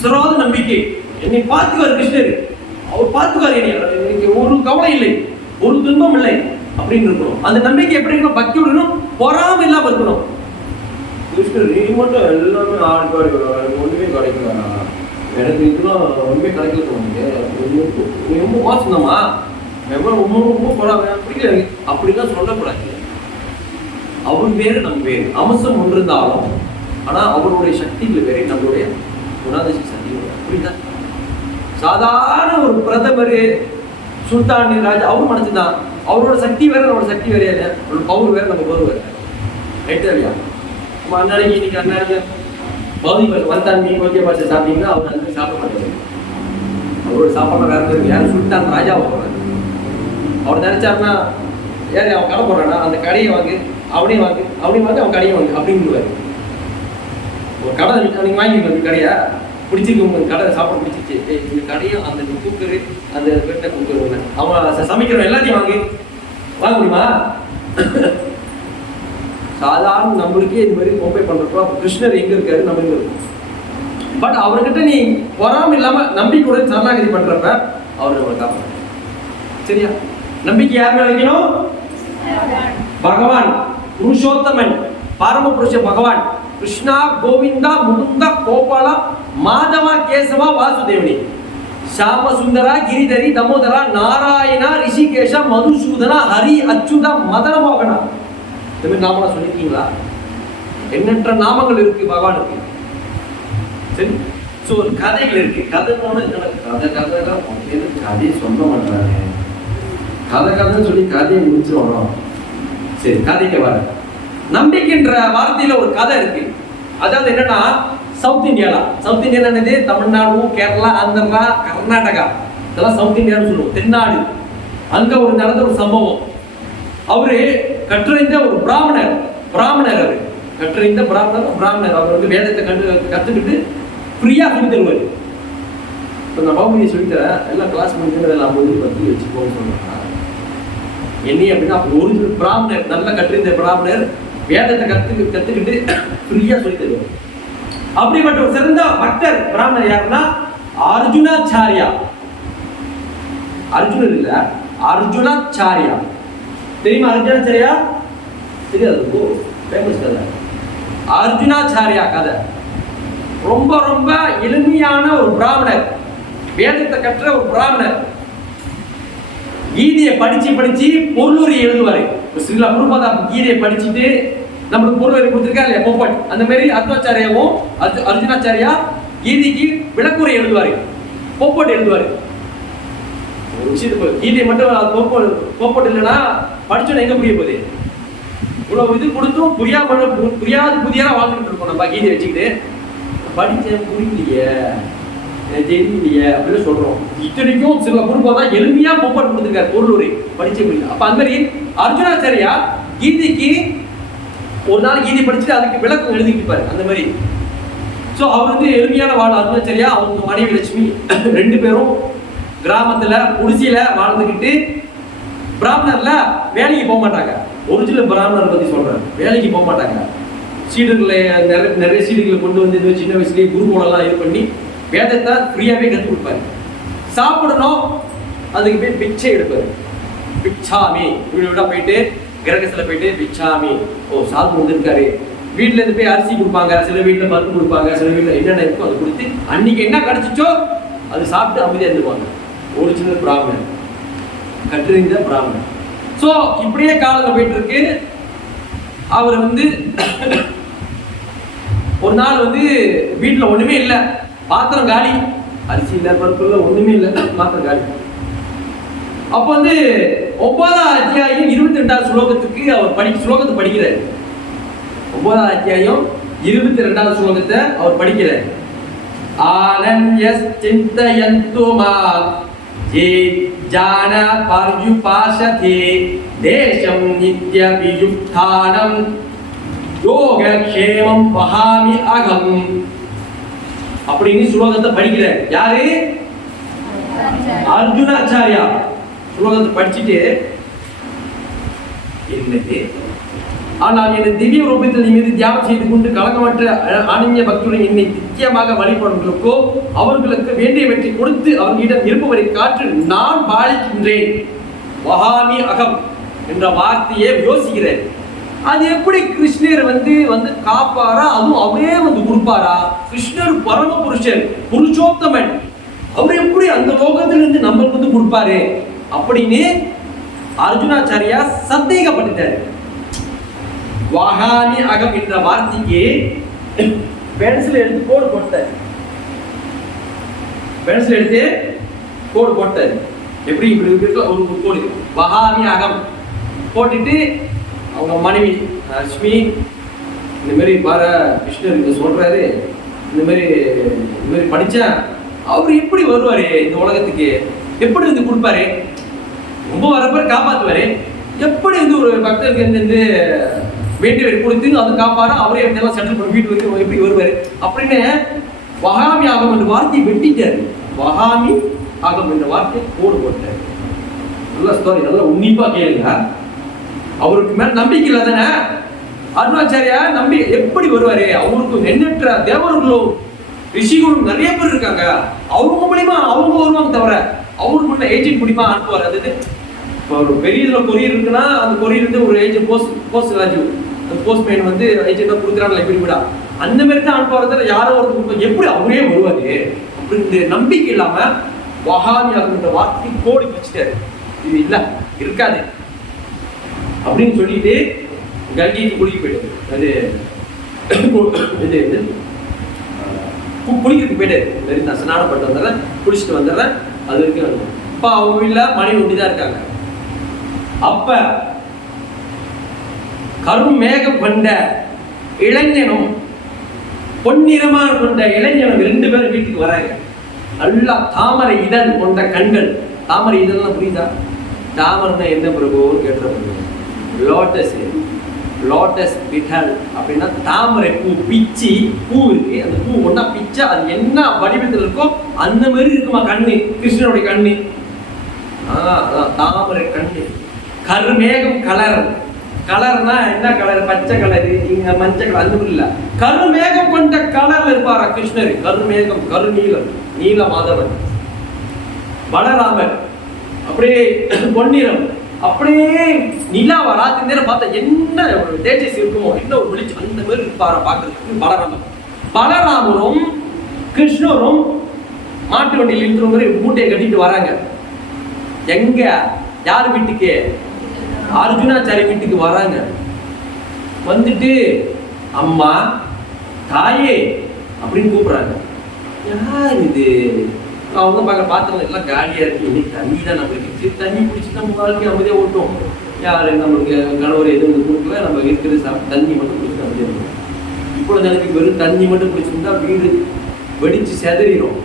சிறாத நம்பிக்கை. என்னை பார்த்துக்காரு கிருஷ்ணர், அவர் பார்த்துக்காரு, எனக்கு ஒரு கவலை இல்லை, ஒரு துன்பம் இல்லை அப்படின்னு இருக்கணும். அந்த நம்பிக்கை எப்படி இருக்கணும்? பக்தியுடனும் பொறாம இல்லாம இருக்கணும். கிருஷ்ணர் நீ மட்டும் எல்லாமே ஒண்ணுமே கிடைக்கல, எனக்கு இதெல்லாம் ஒண்ணுமே கிடைக்கல, ரொம்ப மோசம்தாம்மா, ரொம்ப பொறாம பிடிக்கல அப்படிலாம் சொல்லக்கூடாது. அவர் வேறு நம்ம வேறு. அம்சம் ஒன்று இருந்தாலும் ஆனா அவருடைய சக்திகள் வேறு, நம்மளுடைய குணாதிசய சக்தி. புரியுதா? சாதாரண ஒரு பிரதமர், சுல்தான் ராஜா, அவர் மனசுதான். அவரோட சக்தி வேற, நம்மளோட சக்தி வேறையா இல்லையா? ஒரு பவுர் வேற, நம்ம பவுர் வேற. ரைட்டா இல்லையா? அண்ணாடிக்கு இன்னைக்கு அண்ணாடிக்கு பௌதிக வந்தான் மீன் ஓகே பாஷை சாப்பிட்டீங்கன்னா அவர் அந்த சாப்பிட மாட்டாரு. அவரோட சாப்பாடு வேற பேருக்கு யாரும் சுல்தான் ராஜாவை போடுறாரு. அவர் நினைச்சாருன்னா யாரு அவன் கடை போடுறானா அந்த கடையை வாங்கு, அவனையும் வாங்கு, அவனையும் வாங்க, அவன் கடையை வாங்கு அப்படின்னு. ஒரு கடை நீங்க வாங்கிக்கணும், கடையா பிடிச்சிருக்கு, உங்களுக்கு கடை சாப்பாடு பிடிச்சிருச்சு, இந்த கடையும் அந்த குக்கரு அந்த வெட்டை குக்கர் அவன் சமைக்கிற எல்லாத்தையும் வாங்க முடியுமா? சாதாரண நம்மளுக்கே இது மாதிரி கோப்பை பண்றப்போ கிருஷ்ணர் எங்க இருக்காரு, நம்ம எங்க இருக்கோம். பட் அவர்கிட்ட நீ பொறாம இல்லாம நம்பிக்கையுடன் சரணாகதி பண்றப்ப அவர் நம்மளை காப்பாற்ற. சரியா? நம்பிக்கை யார் மேல வைக்கணும்? பகவான் புருஷோத்தமன், பரம புருஷ பகவான் கிருஷ்ணா, கோவிந்தா, முகுந்தா, கோபாலா, மாதவா, கேசவா, வாசுதேவனி, ஷாம சுந்தரா, கிரிதரி, தமோதரா, நாராயணா, ரிஷிகேஷா, மதுசூதனா, ஹரி, அச்சுதா, மதன மோகனா. இந்த மாதிரி நாமலாம் சொல்லிருக்கீங்களா? எண்ணற்ற நாமங்கள் இருக்கு பகவானுக்கு. சரி, ஸோ ஒரு கதைகள் இருக்கு. கதையை சொல்ல மாட்டாங்க, கதைன்னு சொல்லி கதையை முடிச்சிருவோம். சரி, கதைக்கு வர நம்பிக்கைன்ற வார்த்தையில ஒரு கதை இருக்கு. அதாவது என்னன்னா, சவுத் இந்தியால என்னது, தமிழ்நாடு, கேரளா, ஆந்திரா, கர்நாடகா, இதெல்லாம் சவுத் இந்தியான்னு சொல்லுவோம். தென்னாடு. அங்க ஒரு நடந்த ஒரு சம்பவம். அவரு கற்றறிந்த ஒரு பிராமணர். அவரு கற்றறிந்த பிராமணர். அவர் வந்து வேதத்தை கத்துக்கிட்டு ஃப்ரீயா சொல்லி தருவாரு. இப்போ நான் பாபுஜி சொல்லித்தர எல்லாம் கிளாஸ் முடிஞ்சு எல்லாம் 50 வச்சுக்கோன்னு சொல்றாங்க. என்னையே அப்படின்னா ஒரிஜினல் பிராமணர், நல்லா கற்றறிந்த பிராமணர் வேதத்தை கத்துக்கிட்டு ஃப்ரீயா சொல்லி தருவார். அப்படிப்பட்ட ஒரு சிறந்த பக்தர் பிராமணர் யாருன்னா அர்ஜுனாச்சாரியா. அர்ஜுனர் இல்ல, அர்ஜுனாச்சாரியா. தெரியுமா அர்ஜுனாச்சாரியா? தெரியாது, ஃபேமஸ் கதை. அர்ஜுனாச்சாரியா கதை ரொம்ப ரொம்ப எளிமையான ஒரு பிராமணர், வேதத்தை கற்ற ஒரு பிராமணர். கீதையை படிச்சு பொருளுரை எழுதுவாரு. ஸ்ரீலா பிரபுபாதா கீதையை படிச்சுட்டு நம்மளுக்கு பொருளுரை கொடுத்துருக்கா இல்லையா, போப்பட். அந்த மாதிரி அர்ஜுனாச்சாரியா கீதைக்கு விளக்குரை எழுதுவாரு, போப்பட் எழுதுவாரு. ஒரு விஷயத்துக்கு கீதை மட்டும் போப்பட் இல்லைன்னா படிச்சோன்னா எங்க புரிய போகுது? இவ்வளவு இது கொடுத்தும் புரியாது புதியெல்லாம் வாழ்ந்துட்டு இருக்கோம் நம்ம. கீதையை வச்சுக்கிட்டு படிச்சேன் புரியலையே, தெரியலையே அப்படின்னு சொல்றோம். இத்தனைக்கும் சில குருபா எளிமையா போப்பாட்டு கொடுத்துருக்காரு பொருளுரை படிச்சே புரியல. அப்ப அந்த மாதிரி அர்ஜுனாச்சாரியா கீதைக்கு ஒரு நாள் கீதை படிச்சுட்டு அதுக்கு விளக்கம் எழுதிக்கிட்டு பாரு அந்த மாதிரி. ஸோ அவர் வந்து எளிமையான வாழ் அர்ஜுனாச்சாரியா, அவங்க மனைவி லட்சுமி 2 பேரும் கிராமத்துல குடிசையில வாழ்ந்துக்கிட்டு, பிராமணர்ல வேலைக்கு போக மாட்டாங்க. ஒரிஜினல் பிராமணர் பத்தி சொல்றேன், வேலைக்கு போக மாட்டாங்க. சீடர்களை நிறைய சீடர்களை கொண்டு வந்து சின்ன வயசுலேயே குருகுலெல்லாம் இது பண்ணி வேதத்தை ஃப்ரீயாவே கற்றுக் கொடுப்பாரு. சாப்பிடணும், அதுக்கு போய் பிச்சை எடுப்பாரு. பிச்சாமி வீடு வீடா போயிட்டு கிரகத்துல போயிட்டு பிச்சாமி, ஓ சாது வந்திருக்காரு. வீட்டுல இருந்து போய் அரிசி கொடுப்பாங்க, சில வீட்டுல மருந்து கொடுப்பாங்க, சில வீட்டுல என்னென்ன இருக்கோ அதை கொடுத்து அன்னைக்கு என்ன கிடைச்சிச்சோ அது சாப்பிட்டு அமைதியா இருந்துருவாங்க. ஒரிஜினல் பிராமணன், கற்றறிந்த பிராமணன். ஸோ இப்படியே காலத்தில் போயிட்டு இருக்கு. அவர் ஒரு நாள் வீட்டுல ஒண்ணுமே இல்லை, பாத்திரம் காலி, அரிசி இல்லை, பருப்பு இல்லை, ஒண்ணுமே இல்லை, பாத்திரம் காலி. அப்போ 9ஆம் அத்தியாயம் 22வது ஸ்லோகத்துக்கு அவர் ஸ்லோகத்தை படிக்கிறார். 9ஆம் அத்தியாயம் 22வது ஸ்லோகத்தை அவர் படிக்கிறார். ஆனன்யஸ் சிந்தயந்து மாம் யே ஜான பர்யுபாசதே தேசம் நித்யபியுக்தானம் யோகக்ஷேமம் வஹாமி அகம் அப்படின்னு ஸ்லோகத்தை படிக்கிறார். யாரு? அர்ஜுனாச்சாரியா. ஸ்லோகத்தை படிச்சுட்டு என்னது, ஆனால் என் திவ்ய ரூபத்தில் மீது தியானம் செய்து கொண்டு கலக்கமற்ற ஆனந்த பக்தருடன் என்னை நித்தியமாக வழிபடுவதற்கோ அவர்களுக்கு வேண்டியவற்றை கொடுத்து அவர்களிடம் இருப்பவரை காற்று நான் பாலிக்கின்றேன். வஹாமி அகம் என்ற வார்த்தையை யோசிக்கிறேன். அது எப்படி கிருஷ்ணர் காப்பாரா? அதுவும் அவரே கொடுப்பாரா? கிருஷ்ணர் பரம புருஷன், புருஷோத்தமன், அவர் எப்படி அந்த லோகத்திலிருந்து நம்மளுக்கு கொடுப்பாரு அப்படின்னு அர்ஜுனாச்சாரியா சந்தேகப்பட்டுட்டாரு. வஹாமி அகம் என்ற வார்த்தைக்கு பென்சில் எடுத்து கோடு போட்டார். பென்சில் எடுத்து கோடு போட்டார். எப்படி இப்படி இருக்கு ஒரு கோடு, வஹாமி அகம் போட்டுட்டு அவங்க மனைவி லட்சுமி, இந்த மாதிரி பார கிருஷ்ணர் இங்க சொல்றாரு, இந்த மாதிரி படிச்சா அவர் எப்படி வருவாரு இந்த உலகத்துக்கு, எப்படி கொடுப்பாரு, ரொம்ப வரப்ப காப்பாத்துவாரு, எப்படி ஒரு பக்தருக்கு வேண்டியவரை கொடுத்து அது காப்பாரு, அவரே எல்லாம் செட்டில் பண்ணி வீட்டு வரைக்கும் எப்படி வருவாரு அப்படின்னு வஹாமி ஆகம் என்ற வார்த்தையை வெட்டிட்டாரு. வஹாமி ஆகம் என்ற வார்த்தையை கோடு போட்டாரு. நல்ல ஸ்டோரி, நல்லா உன்னிப்பா கேளுங்க. அவருக்கு மேல நம்பிக்கை இல்லை தானே அருணாச்சாரியா, நம்பி எப்படி வருவாரு? அவருக்கு எண்ணற்ற தேவர்களும் ரிஷிகளும் நிறைய பேர் இருக்காங்க, அவங்க மூலியமா அவங்க வருவாங்க, தவிர அவருக்குள்ள ஏஜென்ட் மூலியமா அனுப்புவார். அதாவது ஒரு பெரிய இதுல கொரியர் இருக்குன்னா அந்த கொரியர் ஒரு ஏஜென்ட் போஸ்ட் ராஜு போஸ்ட்மேன் ஏஜென்டா கொடுக்குறாங்களா எப்படி விடா அந்த மாதிரி தான் அனுப்புவார். யாரோ ஒருத்தர் எப்படி அவரே வருவாரு அப்படின்னு நம்பிக்கை இல்லாம வஹாமி அப்படின்ற வார்த்தை கோடி வச்சுட்டாரு. இது இல்ல இருக்காது அப்படின்னு சொல்லிட்டு கங்கைக்கு குளிக்க போயிட்டாரு. அது குளிக்கிறதுக்கு போயிட்டாரு. நான் ஸ்நானம் பண்ணிட்டு வந்துடுறேன், குளிச்சுட்டு வந்துடுறேன். அது வரைக்கும் இப்ப அவங்க வீட்டுல மனைவி ஒண்டிதான் இருக்காங்க. அப்ப கருமேகம் கொண்ட இளைஞனும் பொன்னிறமான கொண்ட இளைஞனும் 2 பேரும் வீட்டுக்கு வராங்க. நல்லா தாமரை இதழ் கொண்ட கண்கள். தாமரை இதழ்னா புரியுதா? தாமரைன்னா என்ன பிரபுன்னு கேட்டுற, லோட்டஸ் பிட்டல் அப்படின்னா தாமரை பூ, பிச்சி பூ இருக்கு. அந்த பூ ஒன்னா பிச்சா அது என்ன வடிவத்தில் இருக்கோ அந்த மாதிரி இருக்குமா கண்ணு, கிருஷ்ணனுடைய கண்ணு. தாமரை கண்ணு. கருமேகம் கலர். கலர்னா என்ன கலர்? பச்சை கலரு, இங்க மஞ்சள் கலர், அது இல்ல. கருமேகம் கொண்ட கலர்ல இருப்பாரா கிருஷ்ணர். கருமேகம், கருநீலம், நீல மாதவன். பலராமர் அப்படியே பொன்னிறம், அப்படியே நிலாவா ராத்திரி நேரம் பார்த்தா என்ன தேஜஸ் இருக்குமோ, என்ன ஒரு வெளிச்சம், அந்த மாதிரி இருப்பாரா பாக்குறதுக்கு பலராமர். பலராமரும் கிருஷ்ணரும் மாட்டு வண்டியில் இருக்கிற மாதிரி மூட்டையை கட்டிட்டு வராங்க. எங்க? யார் வீட்டுக்கு? அர்ஜுனாச்சாரி வீட்டுக்கு வராங்க. வந்துட்டு அம்மா, தாயே அப்படின்னு கூப்பிடுறாங்க. யார் இது? அவங்க பார்க்க பாத்திரம் எல்லாம் காலியா இருக்கு, இன்னைக்கு தண்ணி தான் நம்மளுக்கு, சரி தண்ணி பிடிச்சி நம்ம வாழ்க்கையை அமைதியா ஓட்டும். யாரு நம்மளுக்கு கணவர் எதுவும் கொடுக்கல, நம்ம இருக்கிறது தண்ணி மட்டும் பிடிச்சி அமைதியா இருக்கும். இப்பொழுது எனக்கு வெறும் தண்ணி மட்டும் பிடிச்சிருந்தா வீடு வெடிச்சு செதறிடும்,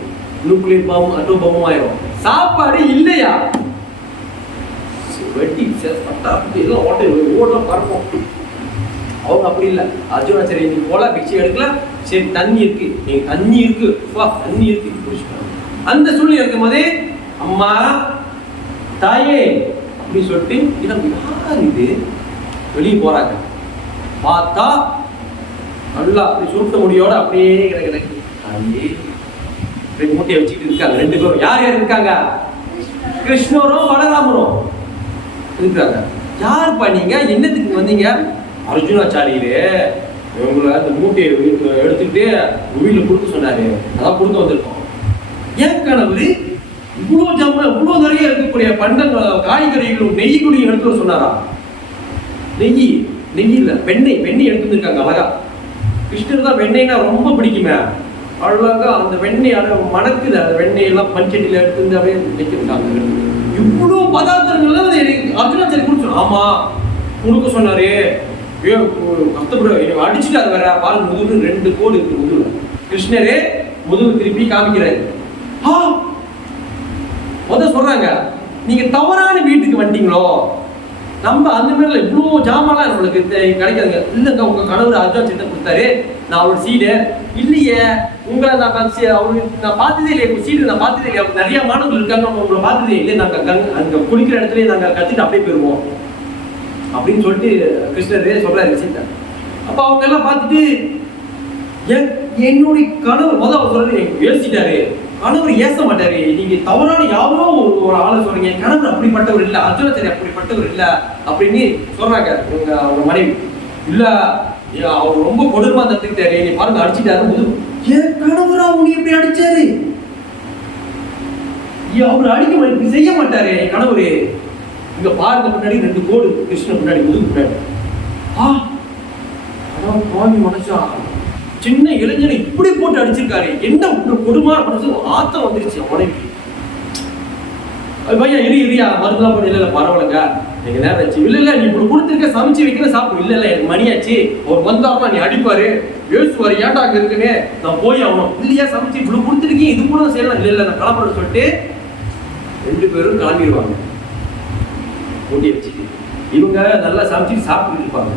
நியூக்ளியர் பாம்பு அட்டோ பாம்பும் ஆயிரும். சாப்பாடு இல்லையா? வெட்டி பட்டாப்பட்டி எல்லாம் ஓடலாம் பறப்போம். அவங்க அப்படி இல்லை. அர்ஜுனாச்சாரி நீ போல பிக்சை எடுக்கல, சரி தண்ணி இருக்கு, நீங்க தண்ணி இருக்கு, தண்ணி இருக்கு குடிச்சுட்டாங்க. அந்த சூழ்நிலை இருக்கும் போதே அம்மா, தாயே அப்படின்னு சொல்லிட்டு யார் இது வெளியே போறாங்க. பார்த்தா நல்லா அப்படி சுருட்ட முடியோட அப்படியே கிடக்கு. தாயே மூட்டையை வச்சுக்கிட்டு இருக்காங்க 2 பேரும். யார் யார் இருக்காங்க? கிருஷ்ணரும் பலராமரும் இருக்காங்க. யார் பண்ணீங்க, என்னத்துக்கு வந்தீங்க? அர்ஜுனாச்சாரியரே இவங்களை அந்த மூட்டையை எடுத்துக்கிட்டு வீட்டில் கொடுக்க சொன்னாரு, அதான் கொடுக்க வந்திருக்கோம். ஏன் கணவர் இவ்வளோ நிறைய இருக்கக்கூடிய பண்டங்கள் காய்கறிகளும் நெய் குடியும் எடுத்து வர சொன்னாரா? நெய் இல்லை, வெண்ணெய் எடுத்து வந்திருக்காங்க. அழகா கிருஷ்ணர் தான் வெண்ணெய்னா ரொம்ப பிடிக்குமே, அழகா அந்த வெண்ணெய் மணக்குது. அந்த வெண்ணெயெல்லாம் பஞ்சட்டியில் எடுத்து வந்து அப்படியே வைக்கிறாங்க. இவ்வளோ பதார்த்தங்கள் அர்ஜுனாச்சாரி கொடுத்து ஆமா கொடுக்க சொன்னாரு. கஷ்டப்பட அடிச்சுட்டாரு வேற. பாருங்க முதுகு 2 கோடு இருக்கு முதுகுல. கிருஷ்ணரே முதுகு திருப்பி காமிக்கிறாரு. சொல்றாங்க, நீங்க தவறான வீட்டுக்கு வந்துட்டீங்களோ, நம்ம அந்த மாதிரி இவ்வளோ ஜாமான்லாம் நம்மளுக்கு கிடைக்காதுங்க. இல்லைங்க உங்க கணவர் அர்ஜுனாச்சாரி கொடுத்தாரு, நான் அவரோட சீடு இல்லையே, உங்களை நான் பார்த்ததே இல்லையே, சீடு நான் பார்த்ததே இல்லையா, நிறைய மாணவர்கள் இருக்காங்க, உங்களை பார்த்ததே இல்லை, நாங்கள் அங்கே குளிக்கிற இடத்துல நாங்கள் கற்றுட்டு அப்படியே போயிடுவோம் அப்படின்னு சொல்லிட்டு கிருஷ்ணரே சொல்றாரு விஷயத்த. அப்போ அவங்க எல்லாம் பார்த்துட்டு என்னுடைய கணவர் முதல் சொல்றது யோசிச்சிட்டாரு. கணவர் ஏச மாட்டாரு, நீங்க தவறான யாரோ ஒரு ஆளை சொல்றீங்க, கணவர் அப்படிப்பட்டவர் இல்லை, அர்ஜுனாச்சாரி அப்படிப்பட்டவர் இல்லை அப்படின்னு சொல்றாங்க அவங்க மனைவி. இல்ல அவர் ரொம்ப கொடூரமா தடுத்துக்கிட்டாரு, நீ பாருங்க அடிச்சுட்டாரு. என் கணவரா உன்னை எப்படி அடிச்சாரு? அவர் அடிக்க செய்ய மாட்டாரு என் கணவரு. இங்க பாருங்க முன்னாடி 2 கோடு கிருஷ்ணன் முன்னாடி முதுகு முன்னாடி. பாவி மனுஷா, சின்ன இளைஞனை இப்படி போட்டு அடிச்சிருக்காரு, என்ன கொடுமான மனசு ஆத்தம் வந்துருச்சு உனக்கு. பையன் இரியா மருந்துலாம் பண்ண இல்லை பரவாயில்லங்க, நீங்க நேரம் ஆச்சு. இல்ல நீ இப்படி கொடுத்துருக்க, சமைச்சு வைக்கிற சாப்பிடு. இல்ல எனக்கு மணியாச்சு, அவர் வந்தாருன்னா நீ அடிப்பாரு பேசுவாரு, ஏன்டா அங்க இருக்குன்னு நான் போய் ஆகணும். இல்லையா சமைச்சு இவ்வளவு கொடுத்துருக்கீங்க, இது கூட செய்யலாம். இல்ல நான் கிளம்புறேன்னு சொல்லிட்டு 2 பேரும் கிளம்பிடுவாங்க மூட்டி வச்சுட்டு. இவங்க நல்லா சமைச்சு சாப்பிட்டு இருப்பாங்க.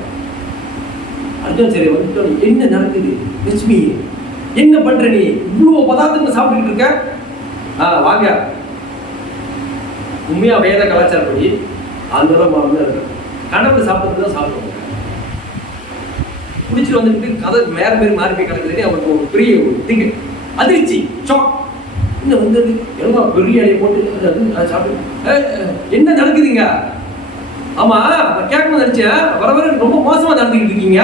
அர்ஜுனாச்சாரி வந்துட்டு, என்ன நடக்குது லட்சுமி, என்ன பண்ற நீ, இவ்வளவு பதார்த்தங்கள் சாப்பிட்டுட்டு இருக்க? வாங்க. உண்மையா வேத கலாச்சாரப்படி அந்த இருக்கு, கணவர் சாப்பிட்டு தான் சாப்பிடுவாங்க. குடிச்சிட்டு வந்துட்டு கதை மேற மாறி போய் கிடக்குது. அவருக்கு ஒரு பெரிய திங்கு அதிர்ச்சி ஷாக். இன்னும் வந்து எல்லாம் பெரிய அடையை போட்டு சாப்பிட்டு என்ன நடக்குதுங்க? ஆமா கேட்கணும் நினைச்சேன், வர வர ரொம்ப மோசமா நடந்துக்கிட்டு இருக்கீங்க,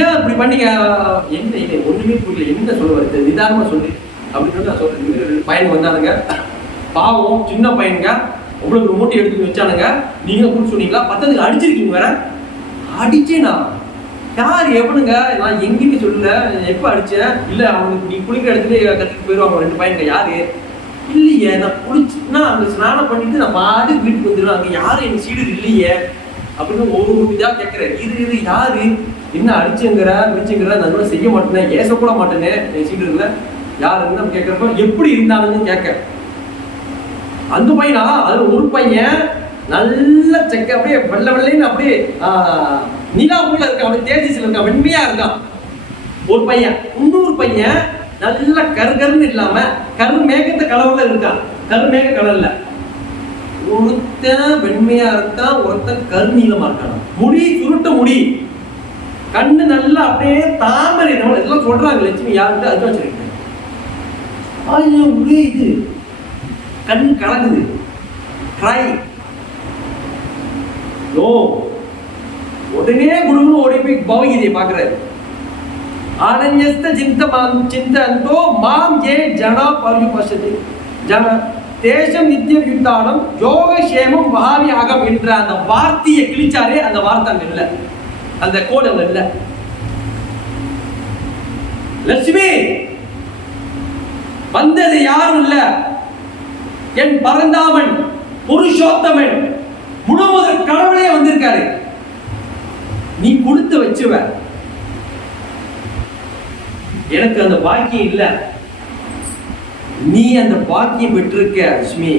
ஏன் இப்படி பண்ணீங்க? என்ன இல்லை ஒண்ணுமே புரியல, என்ன சொல்ல வருது, நிதானமா சொல்லு அப்படின்னு நான் சொல்றேன். 2 பையன் வந்தானுங்க, பாவம் சின்ன பையனுங்க, உங்களுக்கு மூட்டை எடுத்து வச்சானுங்க. நீங்க கூட சொன்னீங்களா, 10 அடிச்சிருக்கீங்க வேற. அடிச்சேனா? யார் எவனுங்க? நான் எங்கேயுமே சொல்லல. எப்ப அடிச்சேன்? இல்ல அவனுக்கு நீ குளிக்கிற இடத்துல கத்திட்டு போயிடுவாங்க 2 பையனுங்க. யாரு? இல்லையே, நான் குளிச்சுன்னா அங்க ஸ்நானம் பண்ணிட்டு நான் பாடு வீட்டுக்கு வந்துடுவேன், அங்க யாரும் எனக்கு சீடு இல்லையே அப்படின்னு ஒரு இதா கேட்கிறேன். இது யாரு, என்ன அடிச்சுங்கிற விழிச்சுங்கிற, நான் கூட செய்ய மாட்டேனே, ஏசக்கூட மாட்டேனே, என் சீடு இல்லை யாருன்னு கேட்கறப்ப எப்படி இருந்தாங்கன்னு கேட்க. அந்த பையனா, அதுல ஒரு பையன் நல்ல செக்க அப்படியே வெள்ளைன்னு அப்படியே நிலாவுல இருக்கான், அப்படியே தேஜஸ்ல இருக்கான், வெண்மையா இருக்கான் ஒரு பையன். இன்னொரு பையன் நல்ல கருகருன்னு இல்லாம கரு மேகத்தை கலர்ல இருக்கான், கரு மேக கலர்ல. ஒருத்தன் வெண்மையா இருக்கான், ஒருத்தன் கருநீளமா இருக்கான், முடி சுருட்ட முடி, கண்ணு நல்லா அப்படியே தாமரை இதெல்லாம் சொல்றாங்க. லட்சுமி யாருன்னு அது வச்சிருக்கேன். ஒரே இது கண் கலங்குது, ட்ரை நோ. உடனே குடும்பம் ஓடி போய் பகவத்கீதையை பார்க்கிறாரு. ஆனன்யஸ்த சிந்தந்தோ மாம் ஏ ஜனா பரியுபசதி ஜன தேசம் நித்தியம் யுத்தானம் யோகக்ஷேமம் மகாவியாகம் என்ற அந்த வார்த்தையை கிழிச்சாரே, அந்த வார்த்தை அங்க இல்லை, அந்த கோடு அங்க இல்லை. லட்சுமி வந்தது யாரும் இல்ல, என் பரந்தாமன் புருஷோத்தமன் முழுவதும் கடவுளே வந்திருக்காரு. நீ கொடுத்து வச்சுவ, எனக்கு அந்த பாக்கியம் இல்ல, நீ அந்த பாக்கியம் பெற்றிருக்க. லட்சுமி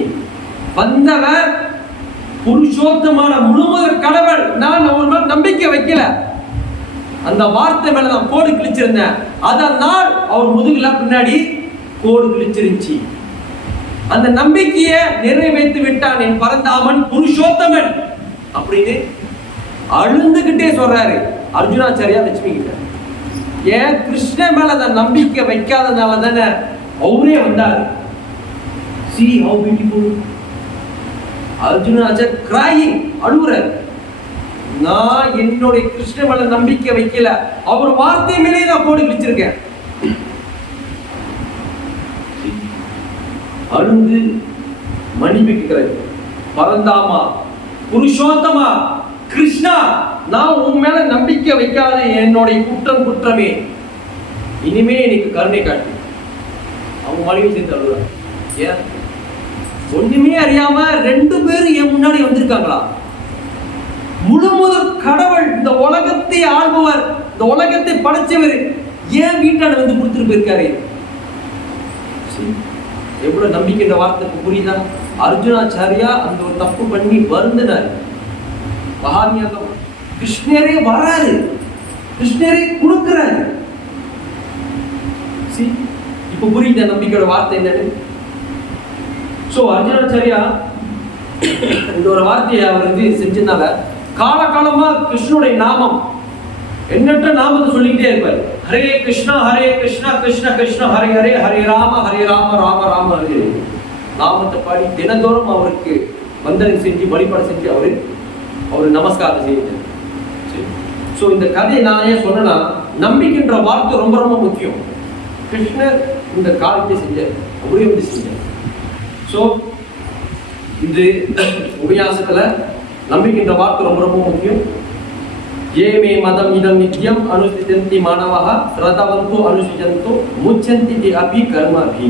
வந்தவர் புருஷோத்தமான முழுவதும் கடவுள். நான் ஒரு நாள் நம்பிக்கை வைக்கல, அந்த வார்த்தை மேல நான் கோடு கிழிச்சிருந்தேன். அதனால் அவர் முதுகுல பின்னாடி கோடு கிழிச்சிருந்துச்சு. அந்த நம்பிக்கையை நிறைவேற்றி விட்டான் என் பரந்தாமன் புருஷோத்தமன் அப்படின்னு அழுந்துகிட்டே சொல்றாரு அர்ஜுனாச்சாரியா லட்சுமி கிட்ட. ஏன் கிருஷ்ணன் மேல அந்த நம்பிக்கை வைக்காதனால தானே அவரே வந்தார். See how beautiful. அர்ஜுனன் கிராயிங், அழுகுறார். நான் என்னுடைய கிருஷ்ணன் மேல நம்பிக்கை வைக்கல, அவர் வார்த்தை மேலே நான் போடி வச்சிருக்கேன். அழுந்து மன்னிப்பு கேட்கிறார். பரந்தாமா, புருஷோத்தமா, கிருஷ்ணா, நான் உன் மேல நம்பிக்கை வைக்காத என்னுடைய குற்றமே, இனிமே எனக்கு கருணை காட்டு. அவங்க மனைவி சேர்ந்து அழுகுறாங்க. ஏன்? ஒண்ணுமே அறியாம 2 பேரும் என் முன்னாடி வந்திருக்காங்களா? முழுமுதல் கடவுள், இந்த உலகத்தை ஆள்பவர், இந்த உலகத்தை படைச்சவர், ஏன் வீட்டான வந்து கொடுத்துட்டு போயிருக்காரு. எவ்வளவு நம்பிக்கைன்ற வார்த்தைக்கு புரியுதா? அர்ஜுனாச்சாரியா அந்த ஒரு தப்பு பண்ணி வருந்தினார். மகாத்மியம் கிருஷ்ணரே வராரு, கிருஷ்ணரே கொடுக்கிறாரு. இப்ப புரியுத நம்பிக்கையோட வார்த்தை என்னன்னு? சோ அர்ஜுனாச்சாரியா இந்த ஒரு வார்த்தையை அவர் வந்து செஞ்சதுனால காலகாலமா கிருஷ்ணனுடைய நாமம், எண்ணற்ற நாமத்தை சொல்லிக்கிட்டே இருப்பார். ஹரே கிருஷ்ணா கிருஷ்ண கிருஷ்ண ஹரே ஹரே, ஹரே ராம ராம ராம ஹரே. நாமத்தை பாடி தினந்தோறும் அவருக்கு வந்தனை செஞ்சு வழிபாடு செஞ்சு அவரு நமஸ்காரம் செய்தார். சோ இந்த கதையை நான் ஏன் சொன்னா, நம்பிக்கைன்ற வார்த்தை ரொம்ப ரொம்ப முக்கியம். கிருஷ்ணர் இந்த காரியத்தை செஞ்சார், அவரே வந்து செஞ்சார். சோ இந்த உபன்யாசத்துல நம்பிக்கைன்ற வார்த்தை ரொம்ப ரொம்ப முக்கியம். ஏமே மதம் இதம் நித்யம் அனுஷ்டிஜந்தி மாணவஹ ஸ்ரதவந்தோ அனுஷ்டிஜந்தோ முச்சந்தி அபி கர்மபி.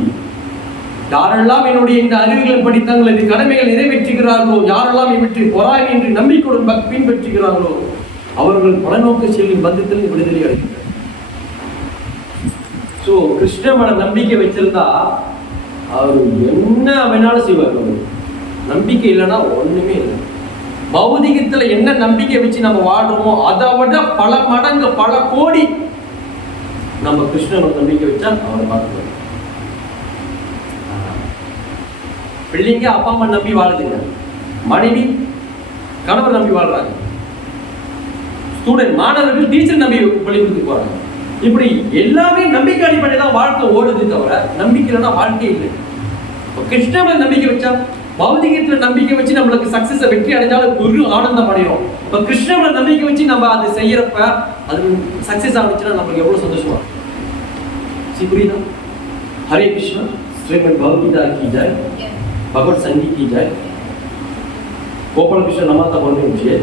யாரெல்லாம் என்னுடைய இந்த அறிவுகள் படி தங்களது கடமைகள் நிறைவேற்றுகிறார்களோ, யாரெல்லாம் இவற்றை பொறாமையின்றி நம்பிக்கையுடன் பின்பற்றுகிறார்களோ, அவர்கள் பலநோக்கு செல்லும் பந்தத்தில் விடுதலை அடைகின்றனர். சோ கிருஷ்ணமன நம்பிக்கை வச்சிருந்தா அவர் என்ன வேணாலும் செய்வார். நம்பிக்கை இல்லைன்னா ஒண்ணுமே இல்லை. பௌதிகத்துல என்ன நம்பிக்கை வச்சு நம்ம வாழ்றோமோ அதை விட பல மடங்கு பல கோடி நம்ம கிருஷ்ணனோட நம்பிக்கை வச்சா அவரை பார்த்துருவோம். பிள்ளைங்க அப்பா அம்மா நம்பி வாழுதுங்க, மனைவி கணவர் நம்பி வாழ்றாங்க, ஸ்டூடெண்ட் மாணவர்கள் டீச்சர் நம்பி பள்ளிக்கூடத்துக்கு போறாங்க. இப்படி எல்லாமே நம்பிக்கை அடிப்படை தான் வாழ்க்கை ஓடுது, தவிர நம்பிக்கை இல்லைன்னா வாழ்க்கை இல்லை. கிருஷ்ணன் நம்பிக்கை வச்சா, பௌதிகத்துல நம்பிக்கை வச்சு நம்மளுக்கு சக்சஸ் வெற்றி அடைஞ்சாலும் ஒரு ஆனந்தம் அடையும். இப்ப கிருஷ்ணனை நம்பிக்கை வச்சு நம்ம அதை செய்யறப்ப அது சக்சஸ் ஆகிடுச்சுன்னா நம்மளுக்கு எவ்வளவு சந்தோஷமா. புரியுதா? ஹரே கிருஷ்ணா. ஸ்ரீமத் பகவத்கீதா की जय, भगवत संगीत की जय, गोपाल कृष्ण नमाता बोलने मुझे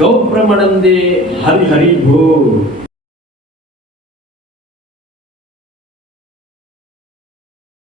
गौ ब्रह्मानंदे हरि हरि बोल।